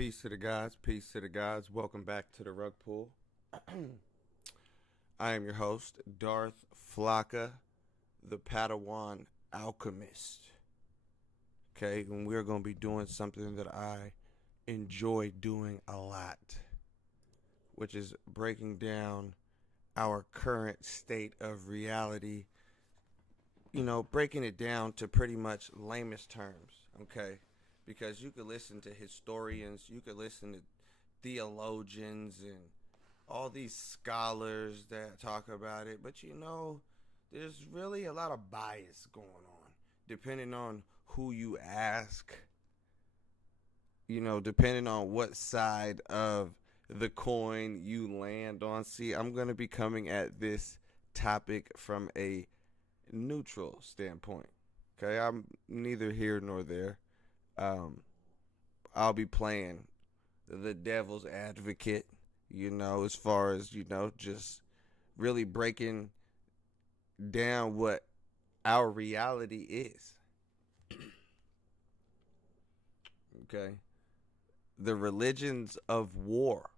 Peace to the gods, peace to the gods. Welcome back to the rug pool. I am your host, Darth Flocka, the Padawan Alchemist. Okay, and we're going to be doing something that I enjoy doing a lot, which is breaking down our current state of reality. You know, breaking it down to pretty much lamest terms, okay? Because you could listen to historians, you could listen to theologians and all these scholars that talk about it, but there's really a lot of bias going on depending on who you ask, depending on what side of the coin you land on. See, I'm going to be coming at this topic from a neutral standpoint. Okay, I'm neither here nor there. I'll be playing the devil's advocate, as far as, just really breaking down what our reality is. Okay, the religions of war.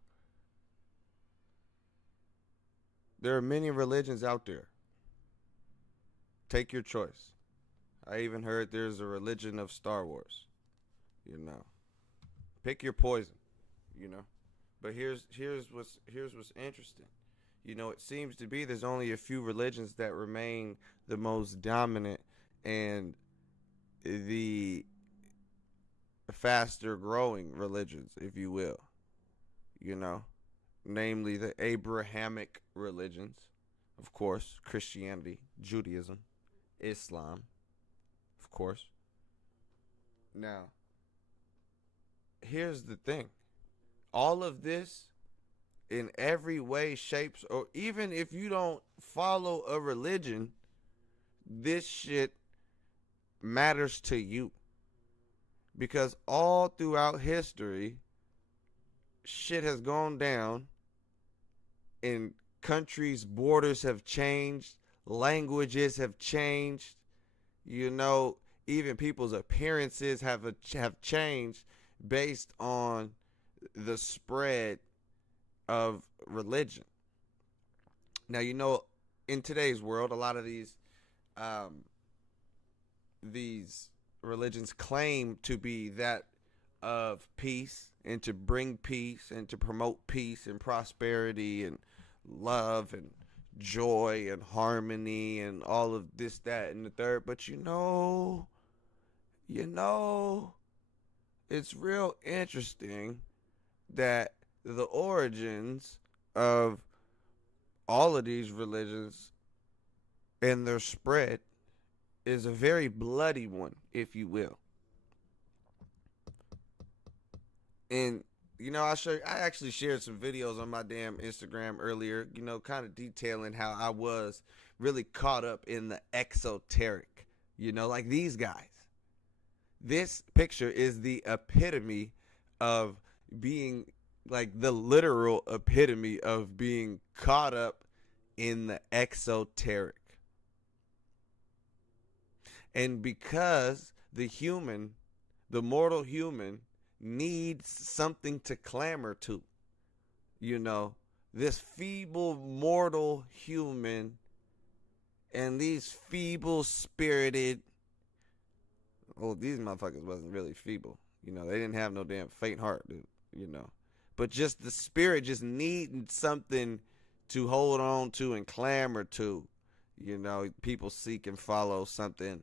There are many religions out there. Take your choice. I even heard there's a religion of Star Wars. Pick your poison. But here's what's interesting. It seems to be there's only a few religions that remain the most dominant and the faster growing religions, if you will. Namely the Abrahamic religions, of course, Christianity, Judaism, Islam, of course. Now, here's the thing. All of this in every way, shapes, or even if you don't follow a religion, this shit matters to you. Because all throughout history, shit has gone down and countries' borders have changed, languages have changed, even people's appearances have changed based on the spread of religion. Now, in today's world, a lot of these religions claim to be that of peace and to bring peace and to promote peace and prosperity and love and joy and harmony and all of this, that, and the third. But it's real interesting that the origins of all of these religions and their spread is a very bloody one, if you will. And I actually shared some videos on my damn Instagram earlier, kind of detailing how I was really caught up in the exoteric, like these guys. This picture is the epitome of being, like, the literal epitome of being caught up in the exoteric. And because the mortal human, needs something to clamor to, this feeble mortal human and these feeble spirited, these motherfuckers wasn't really feeble, they didn't have no damn faint heart, dude, but just the spirit just needing something to hold on to and clamor to. People seek and follow something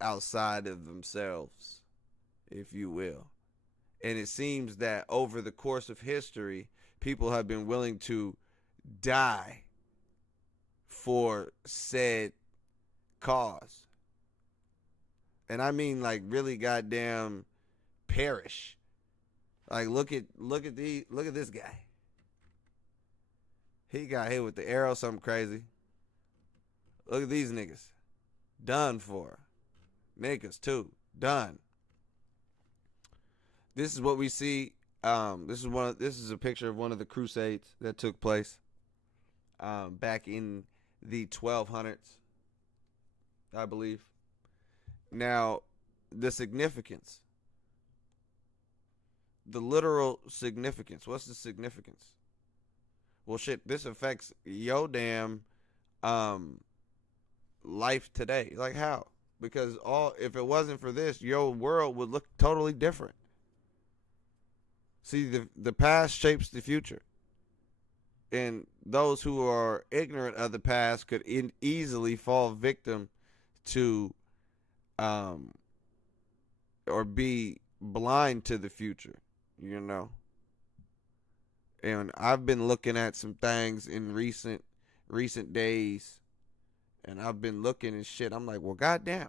outside of themselves, if you will. And it seems that over the course of history, people have been willing to die for said cause. And I mean, like, really goddamn perish. Like, look at this guy. He got hit with the arrow, something crazy. Look at these niggas. Done for. Niggas too. Done. This is what we see. This is a picture of one of the crusades that took place back in the 1200s, I believe. Now, the significance. the literal significance. What's the significance? Well, shit, this affects your damn life today. Like how? Because if it wasn't for this, your world would look totally different. See, the past shapes the future. And those who are ignorant of the past could easily fall victim to or be blind to the future, you know. And I've been looking at some things in recent days, and I've been looking and shit. I'm like, well, goddamn,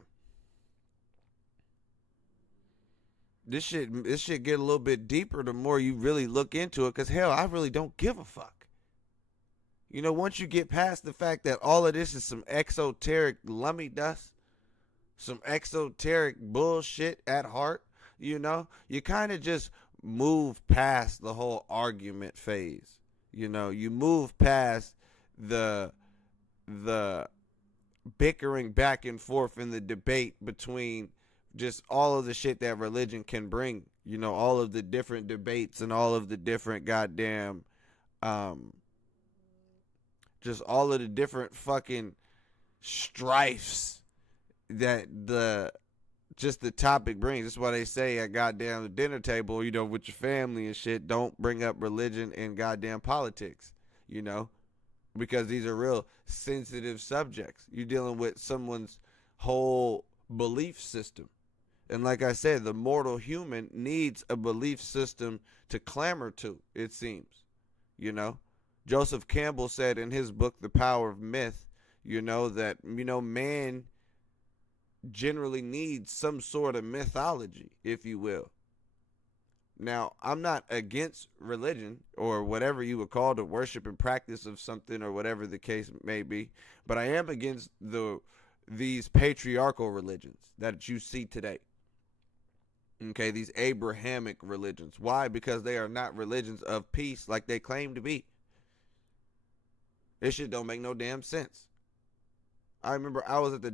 this shit get a little bit deeper the more you really look into it. Cause hell, I really don't give a fuck. You know, once you get past the fact that all of this is some exoteric lummy dust, some exoteric bullshit at heart, you know, you kind of just move past the whole argument phase. You know, you move past the bickering back and forth in the debate between just all of the shit that religion can bring. You know, all of the different debates and all of the different goddamn just all of the different fucking strifes that the topic brings. That's why they say at goddamn the dinner table, you know, with your family and shit, don't bring up religion and goddamn politics, you know, because these are real sensitive subjects. You're dealing with someone's whole belief system. And like I said, the mortal human needs a belief system to clamor to, it seems, you know. Joseph Campbell said in his book, The Power of Myth, you know, that, you know, man generally needs some sort of mythology, if you will. Now, I'm not against religion or whatever you would call the worship and practice of something or whatever the case may be, but I am against these patriarchal religions that you see today. Okay, these Abrahamic religions. Why? Because they are not religions of peace like they claim to be. This shit don't make no damn sense. I remember I was at the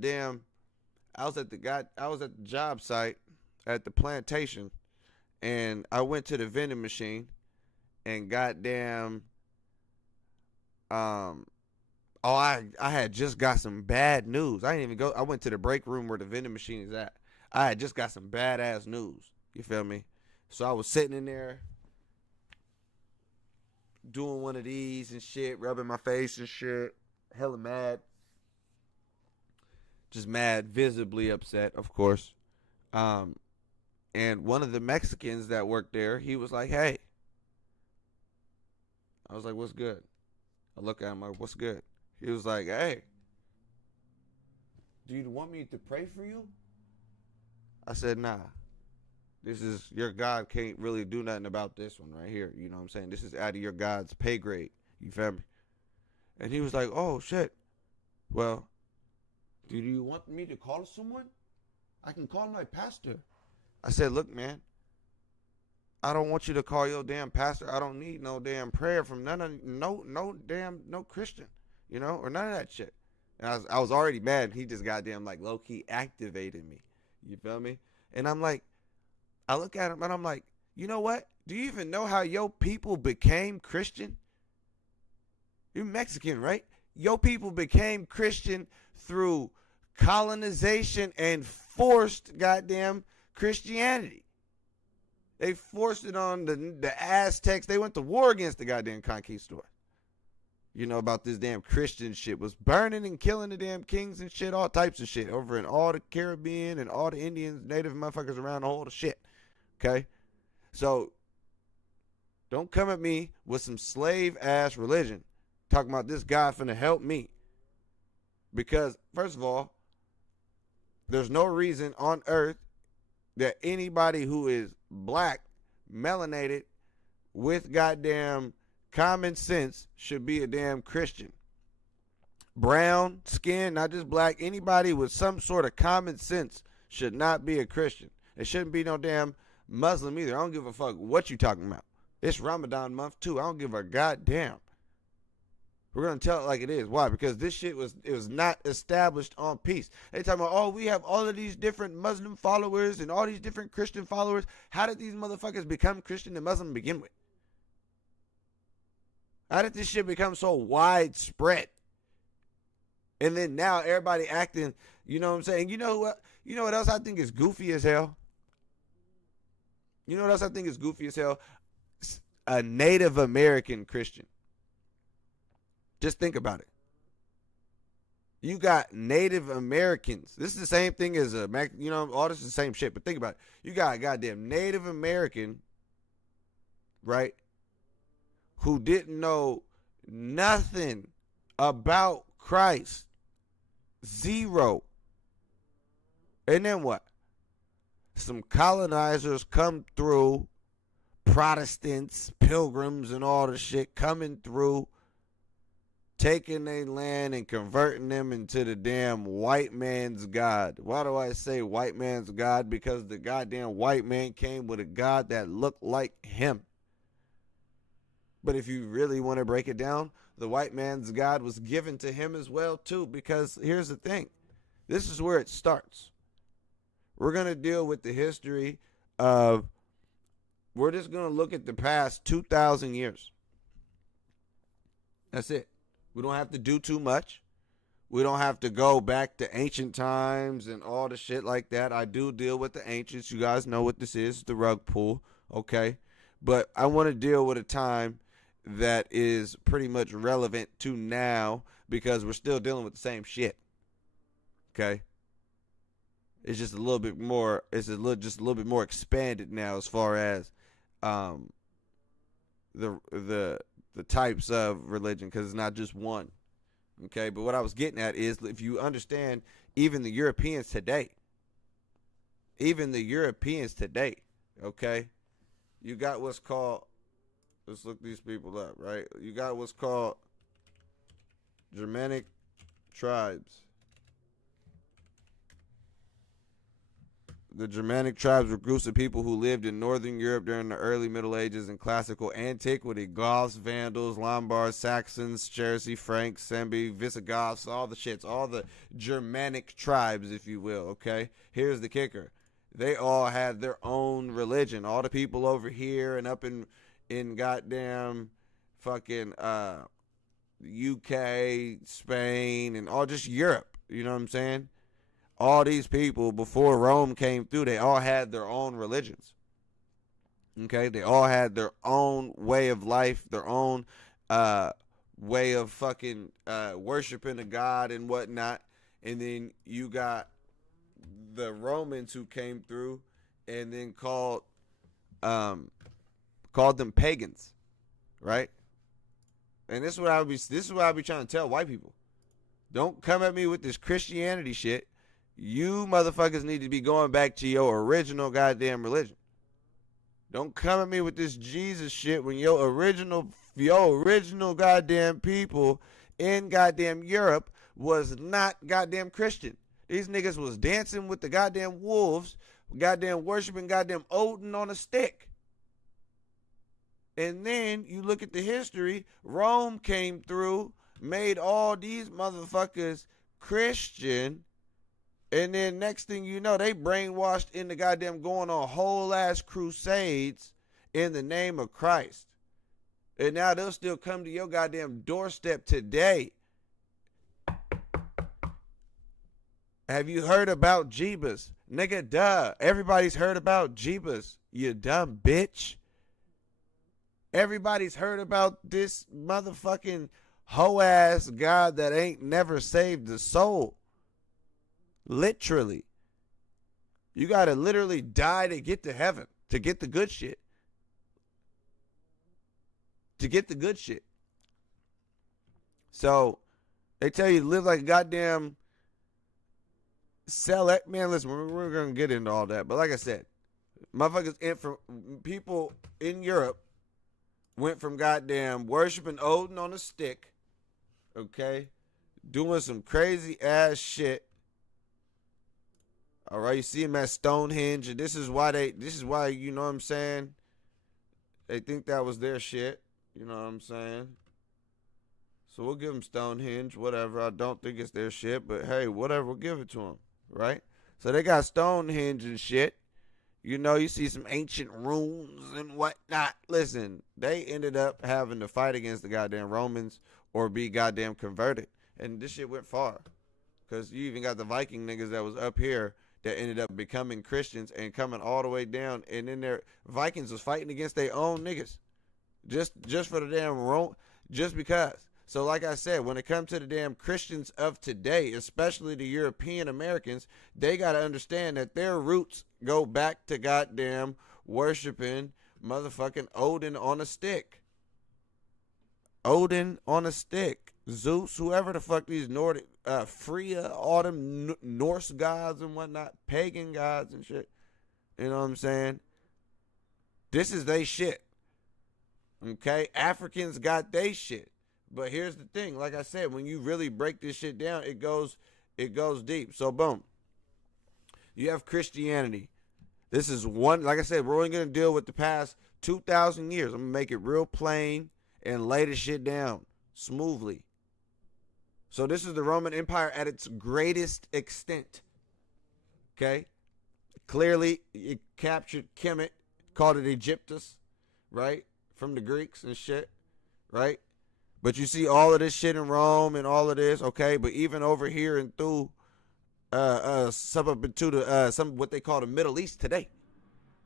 job site at the plantation, and I went to the vending machine, and goddamn, I had just got some bad news. I didn't even go. I went to the break room where the vending machine is at. I had just got some badass news. You feel me? So I was sitting in there, doing one of these and shit, rubbing my face and shit, hella mad. Just mad, visibly upset, of course. And one of the Mexicans that worked there, he was like, hey. I was like, what's good? I look at him like, what's good? He was like, hey, do you want me to pray for you? I said, nah. This is, your God can't really do nothing about this one right here. You know what I'm saying? This is out of your God's pay grade. You feel me? And he was like, oh, shit. Well, do you want me to call someone? I can call my pastor. I said, look, man, I don't want you to call your damn pastor. I don't need no damn prayer from no Christian, you know, or none of that shit. And I was already mad. He just goddamn like low-key activated me. You feel me? And I'm like, I look at him and I'm like, you know what? Do you even know how your people became Christian? You're Mexican, right? Your people became Christian through colonization and forced goddamn Christianity. They forced it on the Aztecs. They went to war against the goddamn conquistadors. You know about this damn Christian shit was burning and killing the damn kings and shit, all types of shit over in all the Caribbean and all the Indians, native motherfuckers around the whole shit. Okay? So, don't come at me with some slave-ass religion talking about this guy finna help me. Because, first of all, there's no reason on earth that anybody who is black, melanated, with goddamn common sense should be a damn Christian. Brown skin, not just black, anybody with some sort of common sense should not be a Christian. It shouldn't be no damn Muslim either. I don't give a fuck what you talking about. It's Ramadan month too. I don't give a goddamn. We're gonna tell it like it is. Why? Because this shit was not established on peace. They talking about, oh, we have all of these different Muslim followers and all these different Christian followers. How did these motherfuckers become Christian and Muslim to begin with? How did this shit become so widespread? And then now everybody acting, you know what I'm saying? You know what? You know what else I think is goofy as hell? You know what else I think is goofy as hell? A Native American Christian. Just think about it. You got Native Americans. This is the same thing as all this is the same shit. But think about it. You got a goddamn Native American, right? Who didn't know nothing about Christ. Zero. And then what? Some colonizers come through, Protestants, pilgrims, and all the shit coming through, taking their land and converting them into the damn white man's God. Why do I say white man's God? Because the goddamn white man came with a God that looked like him. But if you really want to break it down, the white man's God was given to him as well, too. Because here's the thing. This is where it starts. We're going to deal with the history of, we're just going to look at the past 2,000 years. That's it. We don't have to do too much. We don't have to go back to ancient times and all the shit like that. I do deal with the ancients. You guys know what this is, the rug pull, okay? But I want to deal with a time that is pretty much relevant to now because we're still dealing with the same shit, okay? It's just a little bit more, just a little bit more expanded now as far as the types of religion, because it's not just one. Okay, but what I was getting at is, if you understand, even the Europeans today, okay, you got what's called, let's look these people up, right? You got what's called Germanic tribes. The Germanic tribes were groups of people who lived in northern Europe during the early Middle Ages and classical antiquity. Goths, Vandals, Lombards, Saxons, Cherusci, Franks, Sembi, Visigoths, all the shits, all the Germanic tribes, if you will, okay? Here's the kicker. They all had their own religion. All the people over here and up in goddamn fucking UK, Spain, and all just Europe, you know what I'm saying? All these people, before Rome came through, they all had their own religions. Okay? They all had their own way of life, their own way of fucking worshiping a god and whatnot. And then you got the Romans who came through and then called them pagans. Right? And this is what I be trying to tell white people. Don't come at me with this Christianity shit. You motherfuckers need to be going back to your original goddamn religion. Don't come at me with this Jesus shit when your original goddamn people in goddamn Europe was not goddamn Christian. These niggas was dancing with the goddamn wolves, goddamn worshiping goddamn Odin on a stick. And then you look at the history, Rome came through, made all these motherfuckers Christian. And then next thing you know, they brainwashed into goddamn going on whole ass crusades in the name of Christ. And now they'll still come to your goddamn doorstep today. Have you heard about Jeebus? Nigga, duh. Everybody's heard about Jeebus, you dumb bitch. Everybody's heard about this motherfucking hoe ass God that ain't never saved a soul. Literally. You gotta literally die to get to heaven, to get the good shit. To get the good shit. So, they tell you to live like a goddamn sell it. Man, listen, we're gonna get into all that. But like I said, motherfuckers, people in Europe went from goddamn worshiping Odin on a stick, okay, doing some crazy ass shit. All right, you see him at Stonehenge, and this is why, you know what I'm saying? They think that was their shit, you know what I'm saying? So we'll give them Stonehenge, whatever. I don't think it's their shit, but hey, whatever, we'll give it to them, right? So they got Stonehenge and shit. You know, you see some ancient runes and whatnot. Listen, they ended up having to fight against the goddamn Romans or be goddamn converted. And this shit went far. Because you even got the Viking niggas that was up here that ended up becoming Christians and coming all the way down. And then their Vikings was fighting against their own niggas. Just for the damn Rome. Just because. So like I said, when it comes to the damn Christians of today, especially the European Americans, they got to understand that their roots go back to goddamn worshiping motherfucking Odin on a stick. Odin on a stick. Zeus, whoever the fuck these Nordic, Freya, all them Norse gods and whatnot, pagan gods and shit. You know what I'm saying? This is they shit. Okay? Africans got they shit. But here's the thing, like I said, when you really break this shit down, it goes deep. So boom. You have Christianity. This is one, like I said, we're only going to deal with the past 2,000 years. I'm going to make it real plain and lay the shit down smoothly. So this is the Roman Empire at its greatest extent. Okay? Clearly, it captured Kemet, called it Egyptus, right? From the Greeks and shit, right? But you see all of this shit in Rome and all of this, okay? But even over here and through some up into the some what they call the Middle East today,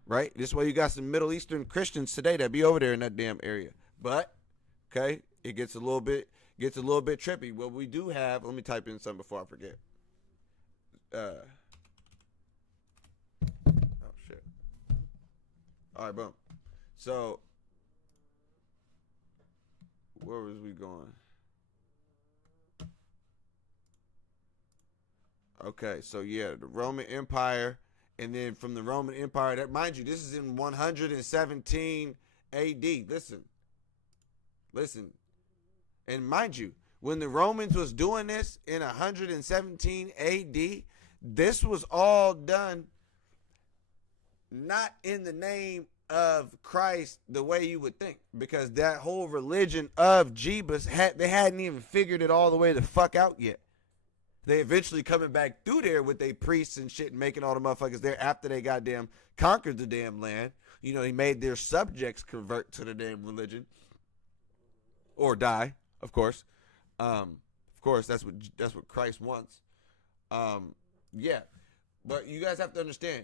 right? This way you got some Middle Eastern Christians today that be over there in that damn area. But okay, it gets a little bit trippy. What we do have, let me type in something before I forget. Oh shit. All right, boom. So where was we going? Okay, so yeah, the Roman Empire, and then from the Roman Empire, that, mind you, this is in 117 A.D. Listen, and mind you, when the Romans was doing this in 117 A.D., this was all done not in the name of Christ the way you would think, because that whole religion of Jebus they hadn't even figured it all the way the fuck out yet. They eventually coming back through there with their priests and shit and making all the motherfuckers there after they goddamn conquered the damn land. You know, they made their subjects convert to the damn religion or die, of course. Of course, that's what Christ wants. Yeah, but you guys have to understand.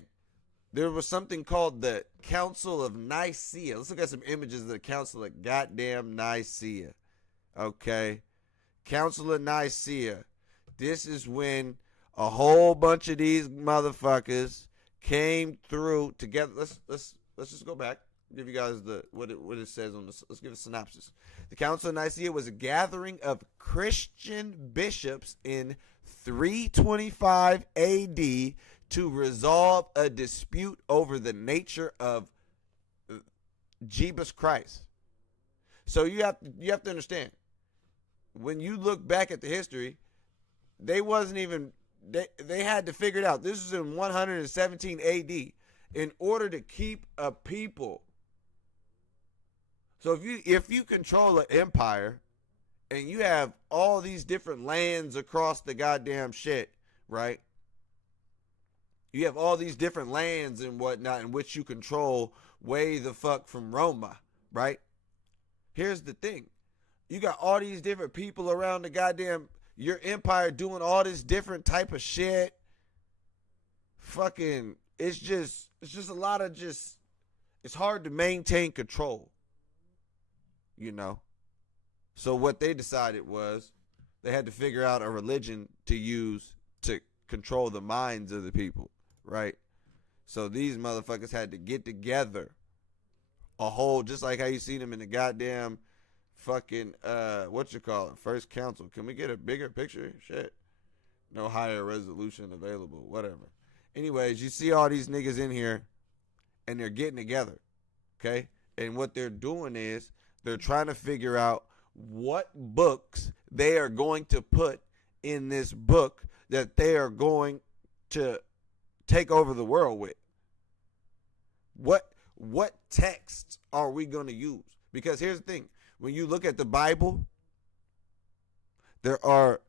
There was something called the Council of Nicaea. Let's look at some images of the Council of goddamn Nicaea. Okay. Council of Nicaea. This is when a whole bunch of these motherfuckers came through together. Let's just go back. Give you guys what it says on this. Let's give a synopsis. The Council of Nicaea was a gathering of Christian bishops in 325 AD to resolve a dispute over the nature of Jesus Christ. So you have to understand, when you look back at the history, they wasn't even they had to figure it out. This was in 117 AD in order to keep a people. So if you control an empire and you have all these different lands across the goddamn shit, right? You have all these different lands and whatnot in which you control way the fuck from Roma, right? Here's the thing. You got all these different people around the goddamn, your empire doing all this different type of shit. Fucking, it's just a lot of it's hard to maintain control, you know? So what they decided was they had to figure out a religion to use to control the minds of the people. Right? So these motherfuckers had to get together a whole, just like how you see them in the goddamn fucking, First Council. Can we get a bigger picture? Shit. No higher resolution available. Whatever. Anyways, you see all these niggas in here and they're getting together. Okay? And what they're doing is they're trying to figure out what books they are going to put in this book that they are going to take over the world with. What texts are we going to use? Because here's the thing. When you look at the Bible, There are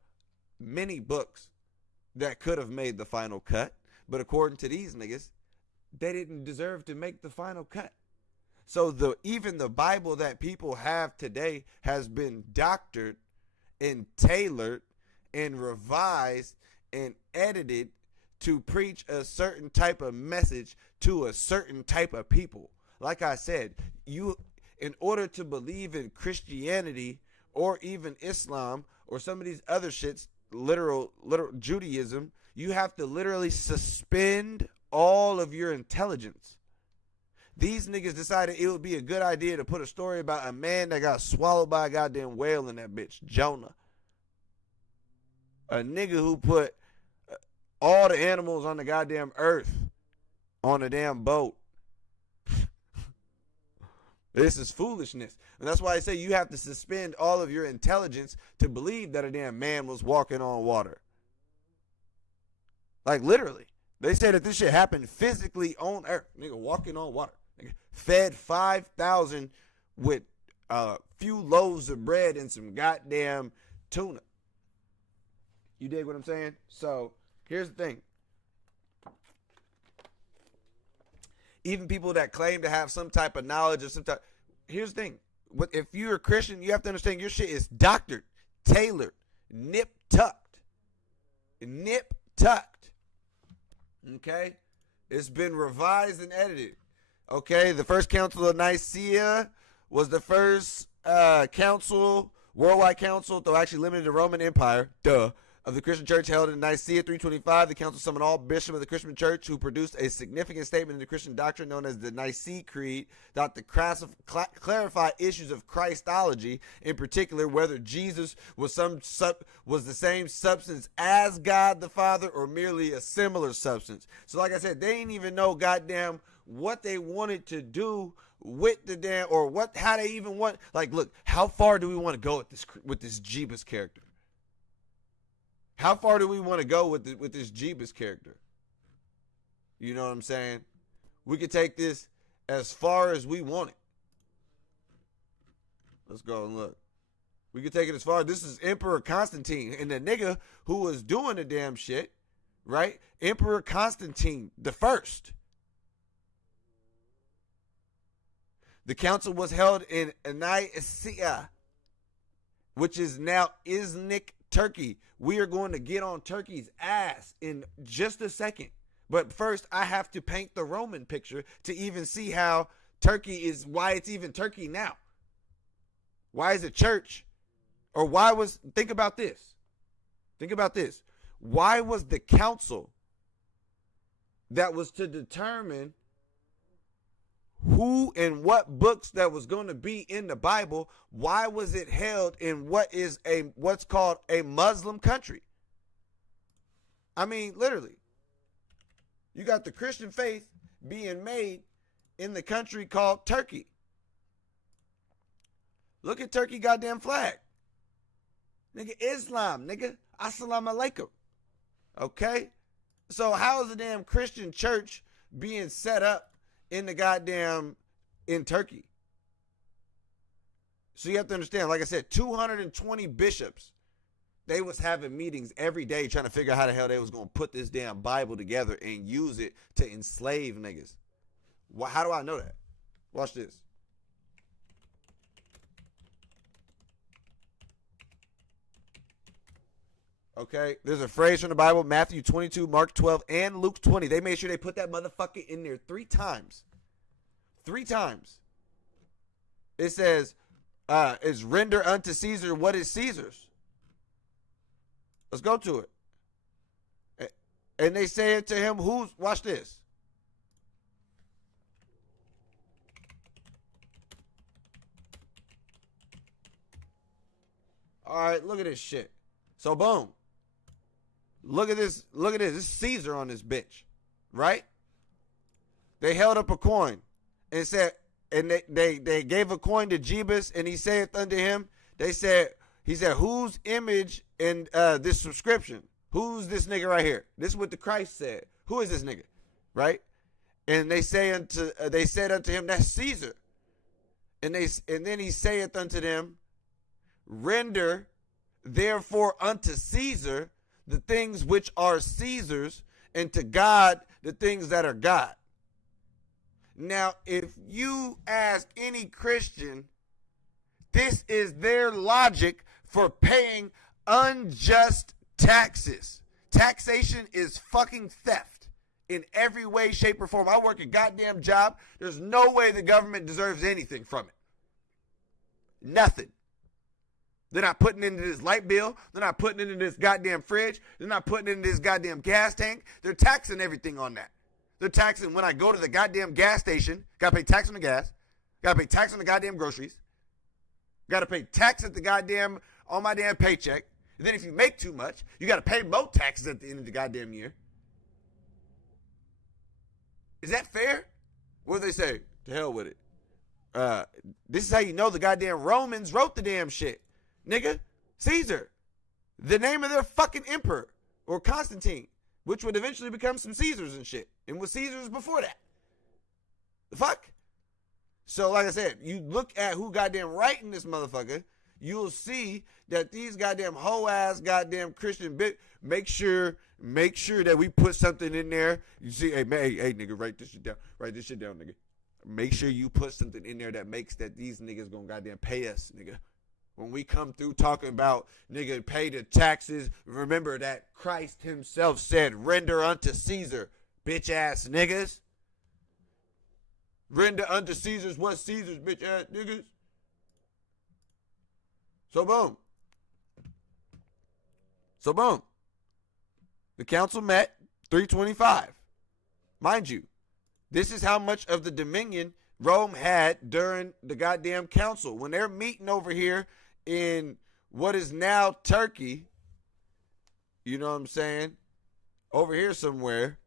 many books that could have made the final cut, but according to these niggas, they didn't deserve to make the final cut. So even the Bible that people have today has been doctored and tailored and revised and edited to preach a certain type of message to a certain type of people. Like I said, in order to believe in Christianity or even Islam or some of these other shits, literal Judaism, you have to literally suspend all of your intelligence. These niggas decided it would be a good idea to put a story about a man that got swallowed by a goddamn whale in that bitch, Jonah. A nigga who put all the animals on the goddamn earth on a damn boat. This is foolishness. And that's why I say you have to suspend all of your intelligence to believe that a damn man was walking on water. Like literally. They say that this shit happened physically on earth. Nigga walking on water. Nigga fed 5,000 with a few loaves of bread and some goddamn tuna. You dig what I'm saying? So here's the thing. Even people that claim to have some type of knowledge or some type. Here's the thing. If you're a Christian, you have to understand your shit is doctored, tailored, nip-tucked. Nip-tucked. Okay? It's been revised and edited. Okay? The first Council of Nicaea was the first council, worldwide council, though actually limited to the Roman Empire. Duh. Of the Christian Church held in Nicaea 325, the council summoned all bishops of the Christian Church who produced a significant statement in the Christian doctrine known as the Nicene Creed that to clarify issues of Christology, in particular whether Jesus was the same substance as God the Father or merely a similar substance. So like I said, they didn't even know goddamn what they wanted to do with the damn, or how they even want. Like, look, how far do we want to go with this Jeebus character? How far do we want to go with this Jeebus character? You know what I'm saying? We could take this as far as we want it. Let's go and look. We could take it as far. This is Emperor Constantine. And the nigga who was doing the damn shit, right? Emperor Constantine the First. The council was held in Nicaea, which is now Iznik, Turkey. We are going to get on Turkey's ass in just a second. But first, I have to paint the Roman picture to even see how Turkey is, why it's even Turkey now. Why is it church? Or think about this. Think about this. Why was the council that was to determine who and what books that was going to be in the Bible, why was it held in what's called a Muslim country? I mean, literally. You got the Christian faith being made in the country called Turkey. Look at Turkey goddamn flag. Nigga, Islam, nigga. Assalamu alaikum. Okay? So how is the damn Christian church being set up in Turkey? So you have to understand, like I said, 220 bishops, they was having meetings every day trying to figure out how the hell they was going to put this damn Bible together and use it to enslave niggas. How do I know that? Watch this. Okay, there's a phrase from the Bible, Matthew 22, Mark 12, and Luke 20. They made sure they put that motherfucker in there 3 times. 3 times. It says, is render unto Caesar what is Caesar's. Let's go to it. And they say it to him, watch this. All right, look at this shit. So boom. Look at this. Look at this. This is Caesar on this bitch. Right? They held up a coin and said, and they gave a coin to Jeebus, and he saith unto him, he said, whose image in this subscription? Who's this nigga right here? This is what the Christ said. Who is this nigga? Right? And they said unto him, that's Caesar. And then he saith unto them, render therefore unto Caesar the things which are Caesar's, and to God the things that are God. Now, if you ask any Christian, this is their logic for paying unjust taxes. Taxation is fucking theft in every way, shape, or form. I work a goddamn job. There's no way the government deserves anything from it. Nothing. They're not putting into this light bill. They're not putting into this goddamn fridge. They're not putting into this goddamn gas tank. They're taxing everything on that. They're taxing when I go to the goddamn gas station. Gotta pay tax on the gas. Gotta pay tax on the goddamn groceries. Gotta pay tax at the goddamn, on my damn paycheck. And then if you make too much, you gotta pay more taxes at the end of the goddamn year. Is that fair? What do they say? To hell with it. This is how you know the goddamn Romans wrote the damn shit. Nigga, Caesar. The name of their fucking emperor. Or Constantine. Which would eventually become some Caesars and shit. And was Caesars before that. The fuck? So like I said, you look at who goddamn writing this motherfucker, you'll see that these goddamn hoe ass goddamn Christian make sure that we put something in there. You see, hey nigga, write this shit down. Write this shit down, nigga. Make sure you put something in there that makes that these niggas gonna goddamn pay us, nigga. When we come through talking about, nigga, pay the taxes, remember that Christ himself said, render unto Caesar, bitch ass niggas. Render unto Caesar's what Caesar's, bitch ass niggas. So boom. The council met 325. Mind you, this is how much of the dominion Rome had during the goddamn council. When they're meeting over here in what is now Turkey, you know what I'm saying? Over here somewhere.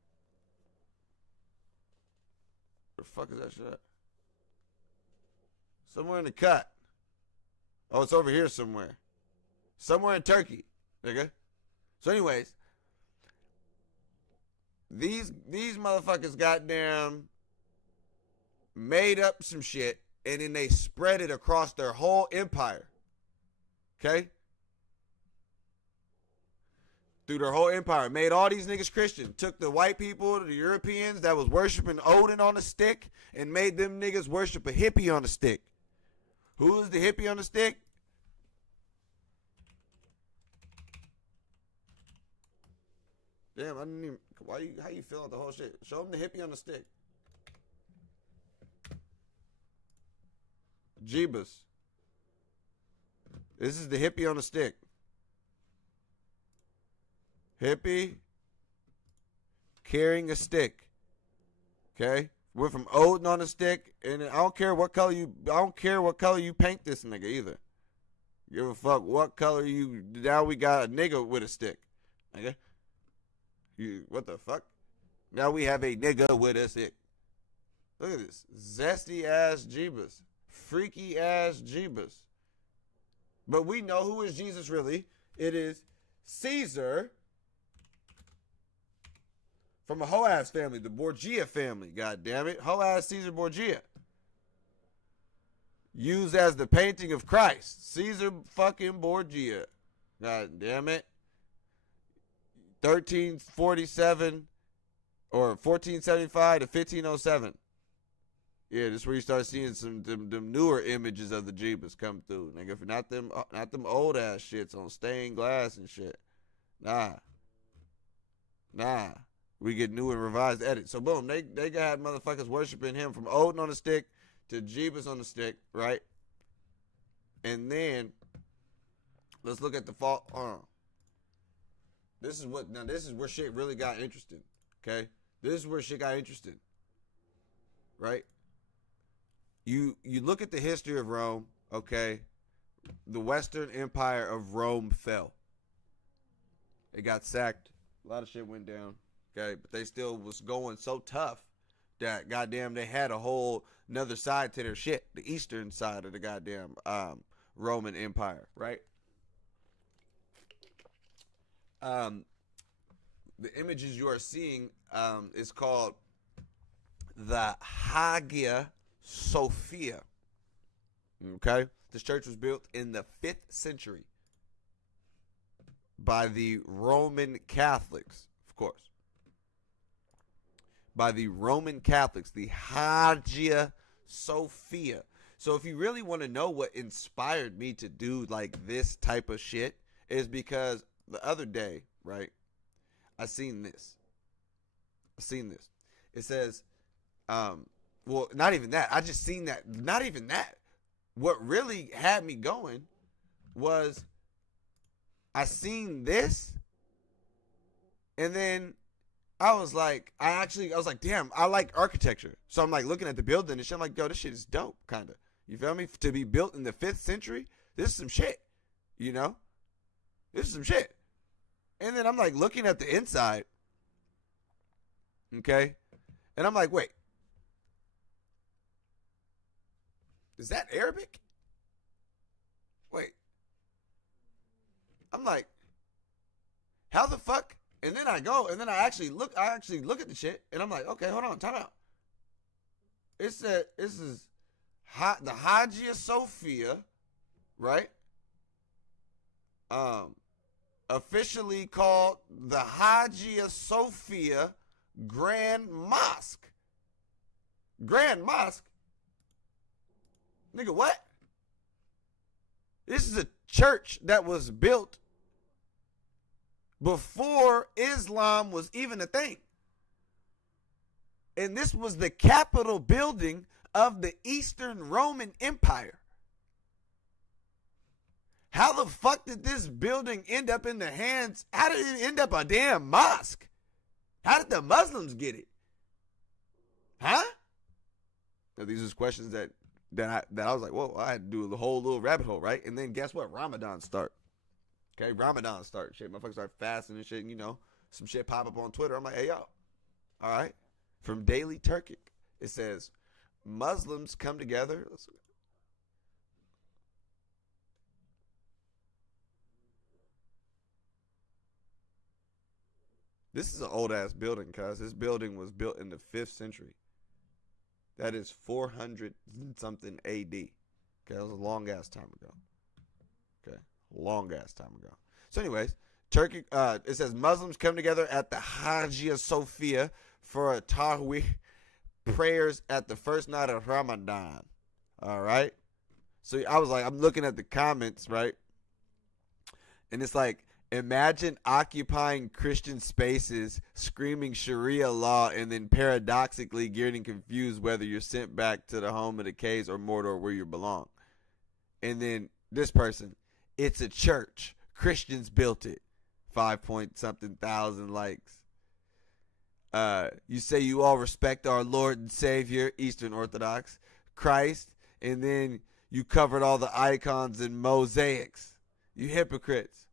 Where the fuck is that shit at? Somewhere in the cut. Oh, it's over here somewhere. Somewhere in Turkey, nigga. So anyways, these motherfuckers goddamn made up some shit and then they spread it across their whole empire. Okay? Through their whole empire. Made all these niggas Christian. Took the white people, the Europeans that was worshiping Odin on a stick and made them niggas worship a hippie on a stick. Who is the hippie on the stick? Damn, I didn't even. How you feel about the whole shit? Show them the hippie on the stick. Jeebus. This is the hippie on the stick. Hippie carrying a stick. Okay? Went from Odin on a stick, and I don't care what color you paint this nigga either. Give a fuck what color you. Now we got a nigga with a stick. Okay? What the fuck? Now we have a nigga with a stick. Look at this. Zesty ass Jeebus. Freaky ass Jeebus. But we know who is Jesus really. It is Caesar from a hoe ass family, the Borgia family. God damn it. Hoe ass Caesar Borgia. Used as the painting of Christ. Caesar fucking Borgia. God damn it. 1347 or 1475 to 1507. Yeah, this is where you start seeing some them newer images of the Jeebus come through, nigga. Not them old ass shits on stained glass and shit. Nah. We get new and revised edits. So boom, they got motherfuckers worshiping him from Odin on the stick to Jeebus on the stick, right? And then let's look at the fall. This is where shit really got interesting. Okay? This is where shit got interesting. Right? You look at the history of Rome, okay? The Western Empire of Rome fell. It got sacked. A lot of shit went down. Okay? But they still was going so tough that goddamn they had a whole another side to their shit. The eastern side of the goddamn Roman Empire, right? The images you are seeing is called the Hagia Sophia. Okay? This church was built in the 5th century. by the Roman Catholics, of course. By the Roman Catholics, the Hagia Sophia. So if you really want to know what inspired me to do like this type of shit, is because the other day, right, I seen this. It says, well, not even that. I just seen that. Not even that. What really had me going was I seen this, and then I was like, damn, I like architecture. So I'm like looking at the building and shit. I'm like, yo, this shit is dope, kind of. You feel me? To be built in the 5th century, this is some shit. You know? This is some shit. And then I'm like looking at the inside. Okay? And I'm like, wait. Is that Arabic? Wait. I'm like, how the fuck? And then I go, and then I actually look at the shit, and I'm like, okay, hold on, time out. It said, this is the Hagia Sophia, right? Officially called the Hagia Sophia Grand Mosque. Grand Mosque? Nigga, what? This is a church that was built before Islam was even a thing. And this was the capital building of the Eastern Roman Empire. How the fuck did this building end up in the hands? How did it end up a damn mosque? How did the Muslims get it? Huh? Now, these are questions that I was like, whoa, I had to do the whole little rabbit hole, right? And then guess what? Ramadan start. Okay, Ramadan start. Shit, motherfuckers start fasting and shit, and, you know, some shit pop up on Twitter. I'm like, hey, yo. All right. From Daily Turkic, it says, Muslims come together. This is an old-ass building, cuz. This building was built in the 5th century. That is 400-something A.D. Okay, that was a long-ass time ago. Okay, long-ass time ago. So anyways, Turkey. It says Muslims come together at the Hagia Sophia for a Taraweeh prayers at the first night of Ramadan. All right. So I was like, I'm looking at the comments, right? And it's like, imagine occupying Christian spaces, screaming Sharia law, and then paradoxically getting confused whether you're sent back to the home of the caves or Mordor where you belong. And then this person, it's a church. Christians built it. 5-point-something thousand likes. You say you all respect our Lord and Savior, Eastern Orthodox, Christ, and then you covered all the icons and mosaics. You hypocrites.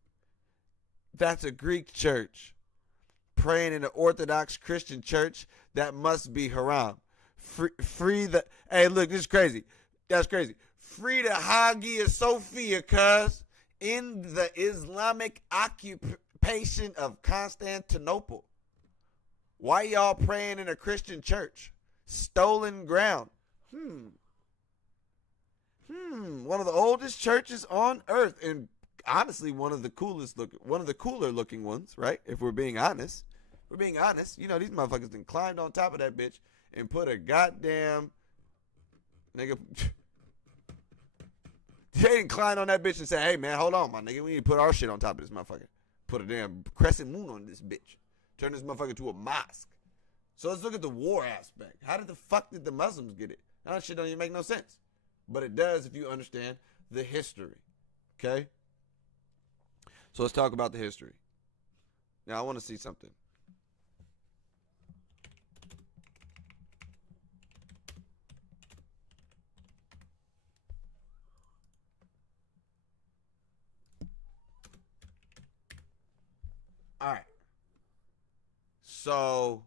That's a Greek church. Praying in an Orthodox Christian church, that must be haram. Free the... Hey, look, this is crazy. That's crazy. Free the Hagia Sophia, cuz, in the Islamic occupation of Constantinople. Why y'all praying in a Christian church? Stolen ground. One of the oldest churches on earth, and honestly, one of the cooler looking ones, right? If we're being honest. You know, these motherfuckers then climbed on top of that bitch and put a goddamn nigga. They didn't climb on that bitch and say, hey man, hold on, my nigga. We need to put our shit on top of this motherfucker. Put a damn crescent moon on this bitch. Turn this motherfucker to a mosque. So let's look at the war aspect. How did the fuck did the Muslims get it? That shit don't even make no sense. But it does if you understand the history. Okay? So let's talk about the history. Now I want to see something. All right. So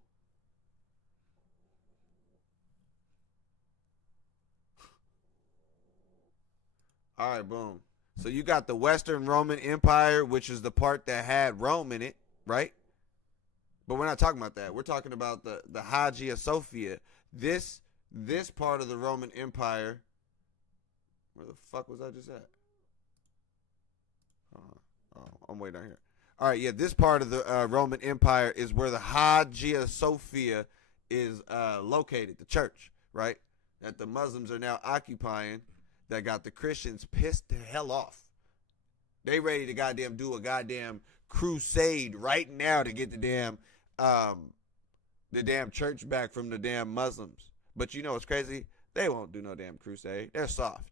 all right, boom. So you got the Western Roman Empire, which is the part that had Rome in it, right? But we're not talking about that. We're talking about the Hagia Sophia. This part of the Roman Empire. Where the fuck was I just at? Oh, I'm way down here. All right, yeah, this part of the Roman Empire is where the Hagia Sophia is located, the church, right? That the Muslims are now occupying, that got the Christians pissed the hell off. They ready to goddamn do a goddamn crusade right now to get the damn church back from the damn Muslims. But you know what's crazy? They won't do no damn crusade. They're soft.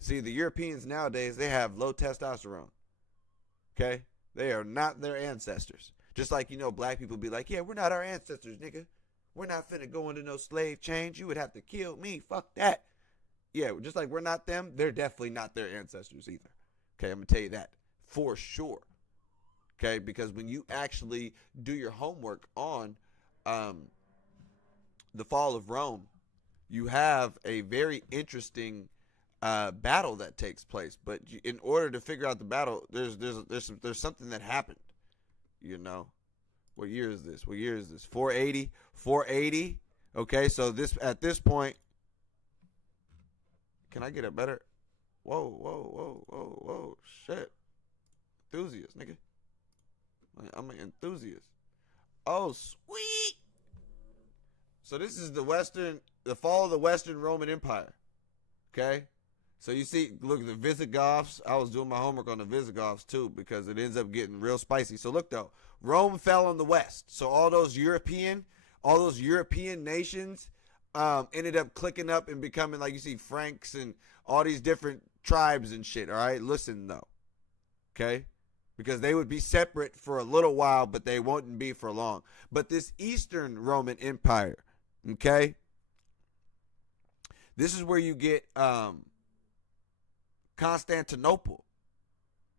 See, the Europeans nowadays, they have low testosterone. Okay? They are not their ancestors. Just like, you know, black people be like, yeah, we're not our ancestors, nigga. We're not finna go into no slave change. You would have to kill me. Fuck that. Yeah, just like we're not them, they're definitely not their ancestors either. Okay, I'm going to tell you that for sure. Okay, because when you actually do your homework on the fall of Rome, you have a very interesting battle that takes place. But in order to figure out the battle, there's something that happened. You know, what year is this? 480. 480. Okay, so at this point, can I get a better? Whoa, shit. Enthusiast, nigga. I'm an enthusiast. Oh, sweet. So this is the fall of the Western Roman Empire. Okay? So you see, look, the Visigoths. I was doing my homework on the Visigoths too because it ends up getting real spicy. So look though, Rome fell on the west. So all those European nations ended up clicking up and becoming, like, you see Franks and all these different tribes and shit. All right, listen though, okay, because they would be separate for a little while, but they wouldn't be for long. But this Eastern Roman Empire, okay, this is where you get Constantinople.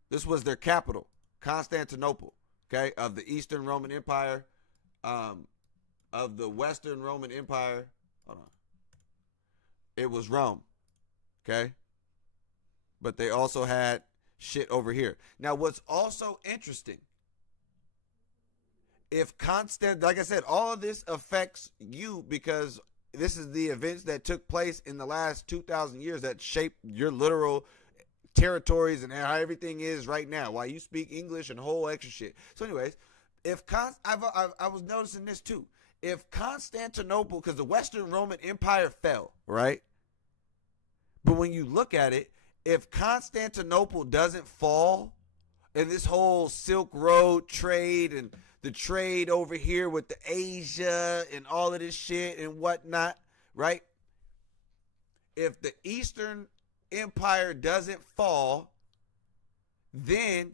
This was their capital, Constantinople, okay, of the Eastern Roman Empire, of the Western Roman Empire. Hold on. It was Rome, okay? But they also had shit over here. Now, what's also interesting, like I said, all of this affects you because this is the events that took place in the last 2,000 years that shaped your literal territories and how everything is right now, why you speak English and whole extra shit. So anyways, I was noticing this too. If Constantinople, because the Western Roman Empire fell, right? But when you look at it, if Constantinople doesn't fall, and this whole Silk Road trade and the trade over here with the Asia and all of this shit and whatnot, right? If the Eastern Empire doesn't fall, then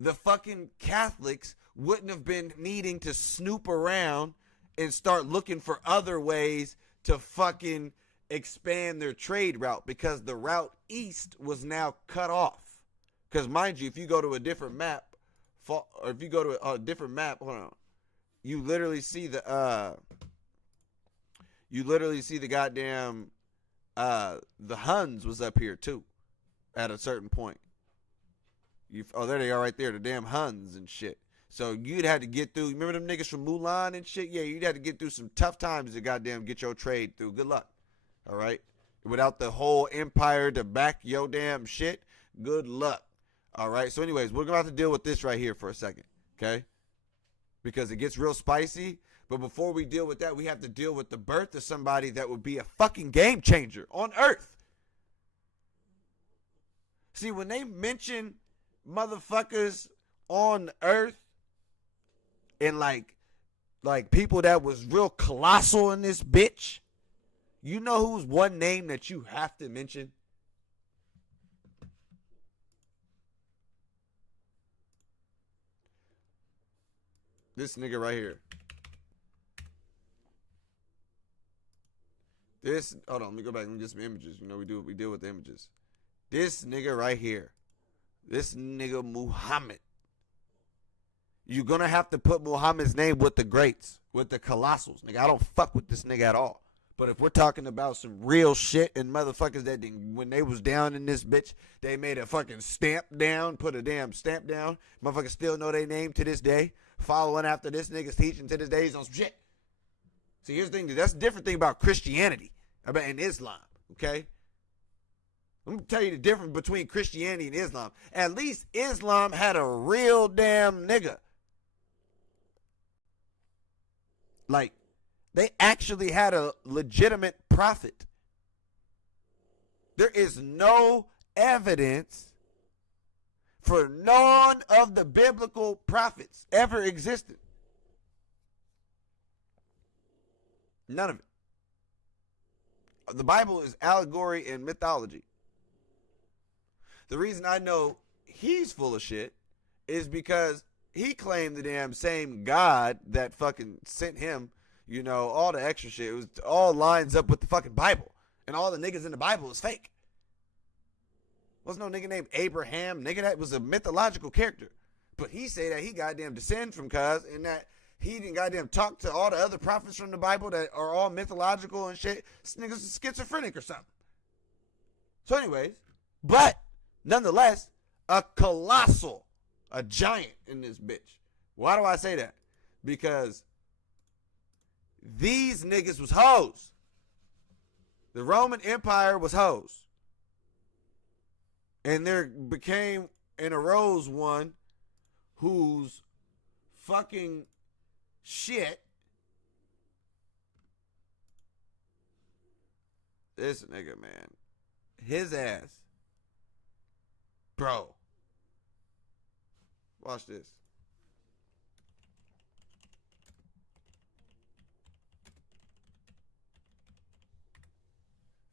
the fucking Catholics wouldn't have been needing to snoop around and start looking for other ways to fucking expand their trade route because the route east was now cut off. Because mind you, if you go to a different map, or if you go to a different map, hold on, you literally see the goddamn the Huns was up here too at a certain point. There they are right there, the damn Huns and shit. So you'd have to get through, remember them niggas from Mulan and shit? Yeah, you'd have to get through some tough times to goddamn get your trade through. Good luck. All right? Without the whole empire to back your damn shit, good luck. All right? So anyways, we're going to have to deal with this right here for a second, okay? Because it gets real spicy. But before we deal with that, we have to deal with the birth of somebody that would be a fucking game changer on Earth. See, when they mention motherfuckers on Earth and like people that was real colossal in this bitch, you know who's one name that you have to mention? This nigga right here. Hold on, let me go back and get some images. You know, we deal with the images. This nigga right here. This nigga Muhammad. You're going to have to put Muhammad's name with the greats, with the colossals. Nigga, I don't fuck with this nigga at all. But if we're talking about some real shit and motherfuckers that when they was down in this bitch, they made a fucking stamp down, put a damn stamp down. Motherfuckers still know their name to this day. Following after this nigga's teaching to this day, he's on some shit. See, here's the thing. That's a different thing about Christianity. I bet in Islam, okay? Let me tell you the difference between Christianity and Islam. At least Islam had a real damn nigga. Like, they actually had a legitimate prophet. There is no evidence for none of the biblical prophets ever existed. None of it. The Bible is allegory and mythology. The reason I know he's full of shit is because he claimed the damn same God that fucking sent him, you know, all the extra shit. It was all lines up with the fucking Bible. And all the niggas in the Bible is fake. Wasn't no nigga named Abraham. Nigga, that was a mythological character. But he say that he goddamn descend from cuz, and that he didn't goddamn talk to all the other prophets from the Bible that are all mythological and shit. This nigga's schizophrenic or something. So anyways, but nonetheless, a colossal, a giant in this bitch. Why do I say that? Because these niggas was hoes. The Roman Empire was hoes. And there became and arose one whose fucking shit. This nigga, man. His ass. Bro. Watch this.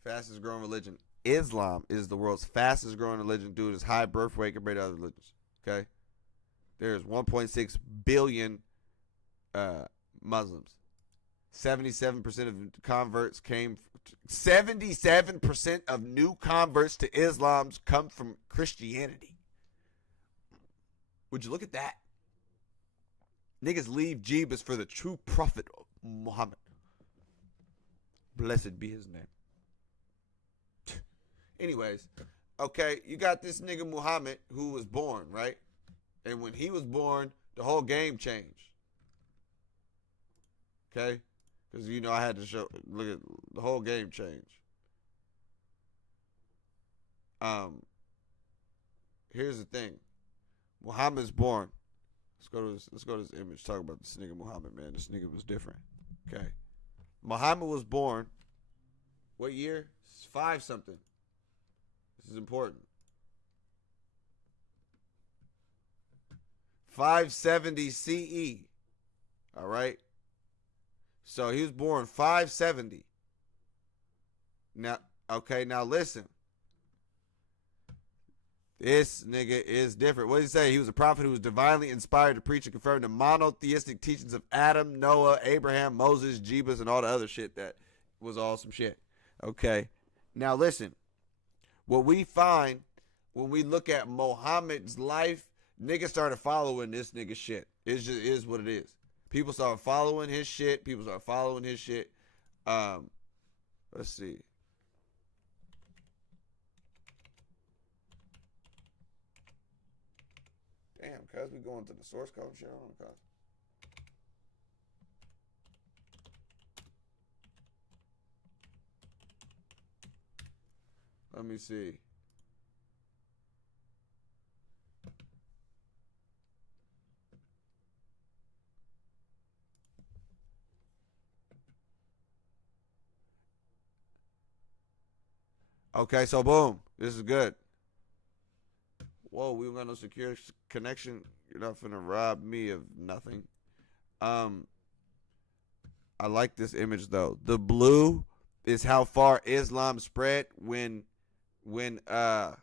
Fastest growing religion. Islam is the world's fastest growing religion due to its high birth rate compared to other religions. Okay? There's 1.6 billion Muslims. 77% of converts came. 77% of new converts to Islam come from Christianity. Would you look at that? Niggas leave Jeebus for the true prophet Muhammad. Blessed be his name. Anyways, okay, you got this nigga Muhammad who was born, right? And when he was born, the whole game changed. Okay? Because, you know, I had to show, look at, the whole game changed. Here's the thing. Muhammad's born. Let's go to this image. Talk about this nigga Muhammad, man. This nigga was different. Okay. Muhammad was born. What year? 5 something. This is important. 570 CE. All right. So he was born 570. Now, okay, now listen. This nigga is different. What did he say? He was a prophet who was divinely inspired to preach and confirm the monotheistic teachings of Adam, Noah, Abraham, Moses, Jeebus, and all the other shit that was awesome shit. Okay. Now listen. What we find when we look at Muhammad's life, niggas started following this nigga shit. It just is what it is. People started following his shit. Let's see. Damn, cuz we going to the source code and shit on the cuz. Let me see. Okay, so boom. This is good. Whoa, we got no secure connection. You're not finna rob me of nothing. I like this image though. The blue is how far Islam spread when Muhammad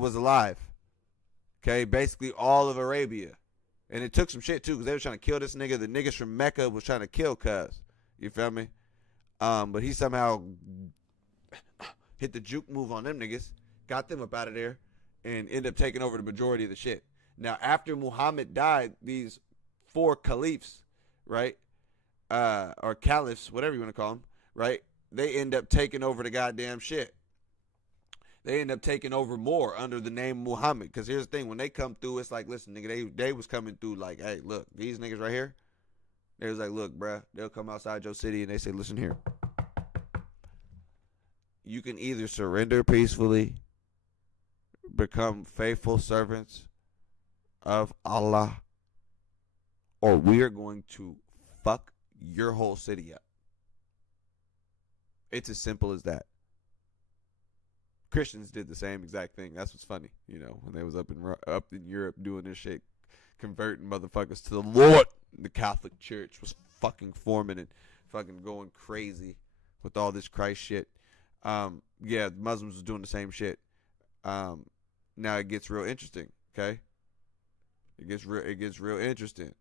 was alive. Okay, basically all of Arabia. And it took some shit too, because they were trying to kill this nigga. The niggas from Mecca was trying to kill cuz. You feel me? But he somehow hit the juke move on them niggas, got them up out of there, and ended up taking over the majority of the shit. Now, after Muhammad died, these 4 caliphs, right, or caliphs, whatever you want to call them, right, they end up taking over the goddamn shit. They end up taking over more under the name Muhammad. Because here's the thing, when they come through, it's like, listen, nigga, they was coming through like, hey, look, these niggas right here, they was like, look, bruh, they'll come outside your city and they say, listen here. you can either surrender peacefully, become faithful servants of Allah, or we are going to fuck your whole city up. It's as simple as that. Christians did the same exact thing. That's what's funny, when they was up in Europe doing this shit, converting motherfuckers to the Lord. The Catholic Church was fucking forming and fucking going crazy with all this Christ shit. Yeah, Muslims was doing the same shit. Now it gets real interesting. Okay, it gets real interesting.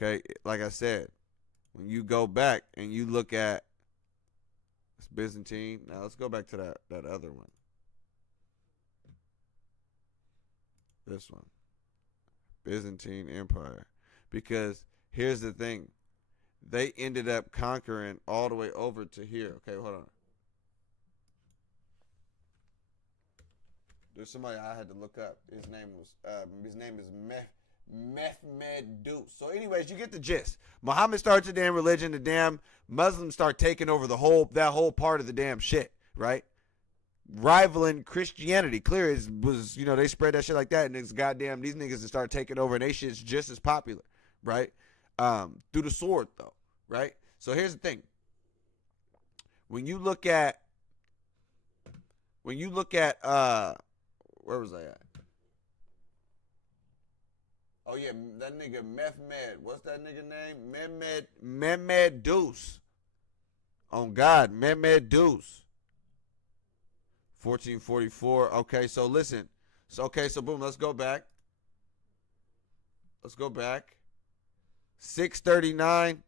Okay, like I said, when you go back and you look at Byzantine. Now let's go back to that other one. This one. Byzantine Empire. Because here's the thing. They ended up conquering all the way over to here. Okay, hold on. There's somebody I had to look up. His name is Mehmed Dous. So anyways, you get the gist. Muhammad starts a damn religion. The damn Muslims start taking over that whole part of the damn shit, right? Rivaling Christianity. Clear was, they spread that shit like that, and these niggas that start taking over, and they shit's just as popular, right? Through the sword, though, right? So here's the thing. When you look at where was I at? Oh yeah, that nigga Mehmed. What's that nigga name? Mehmed Dous. On God, Mehmed Dous. 1444. Okay, so listen. So boom, let's go back. 639.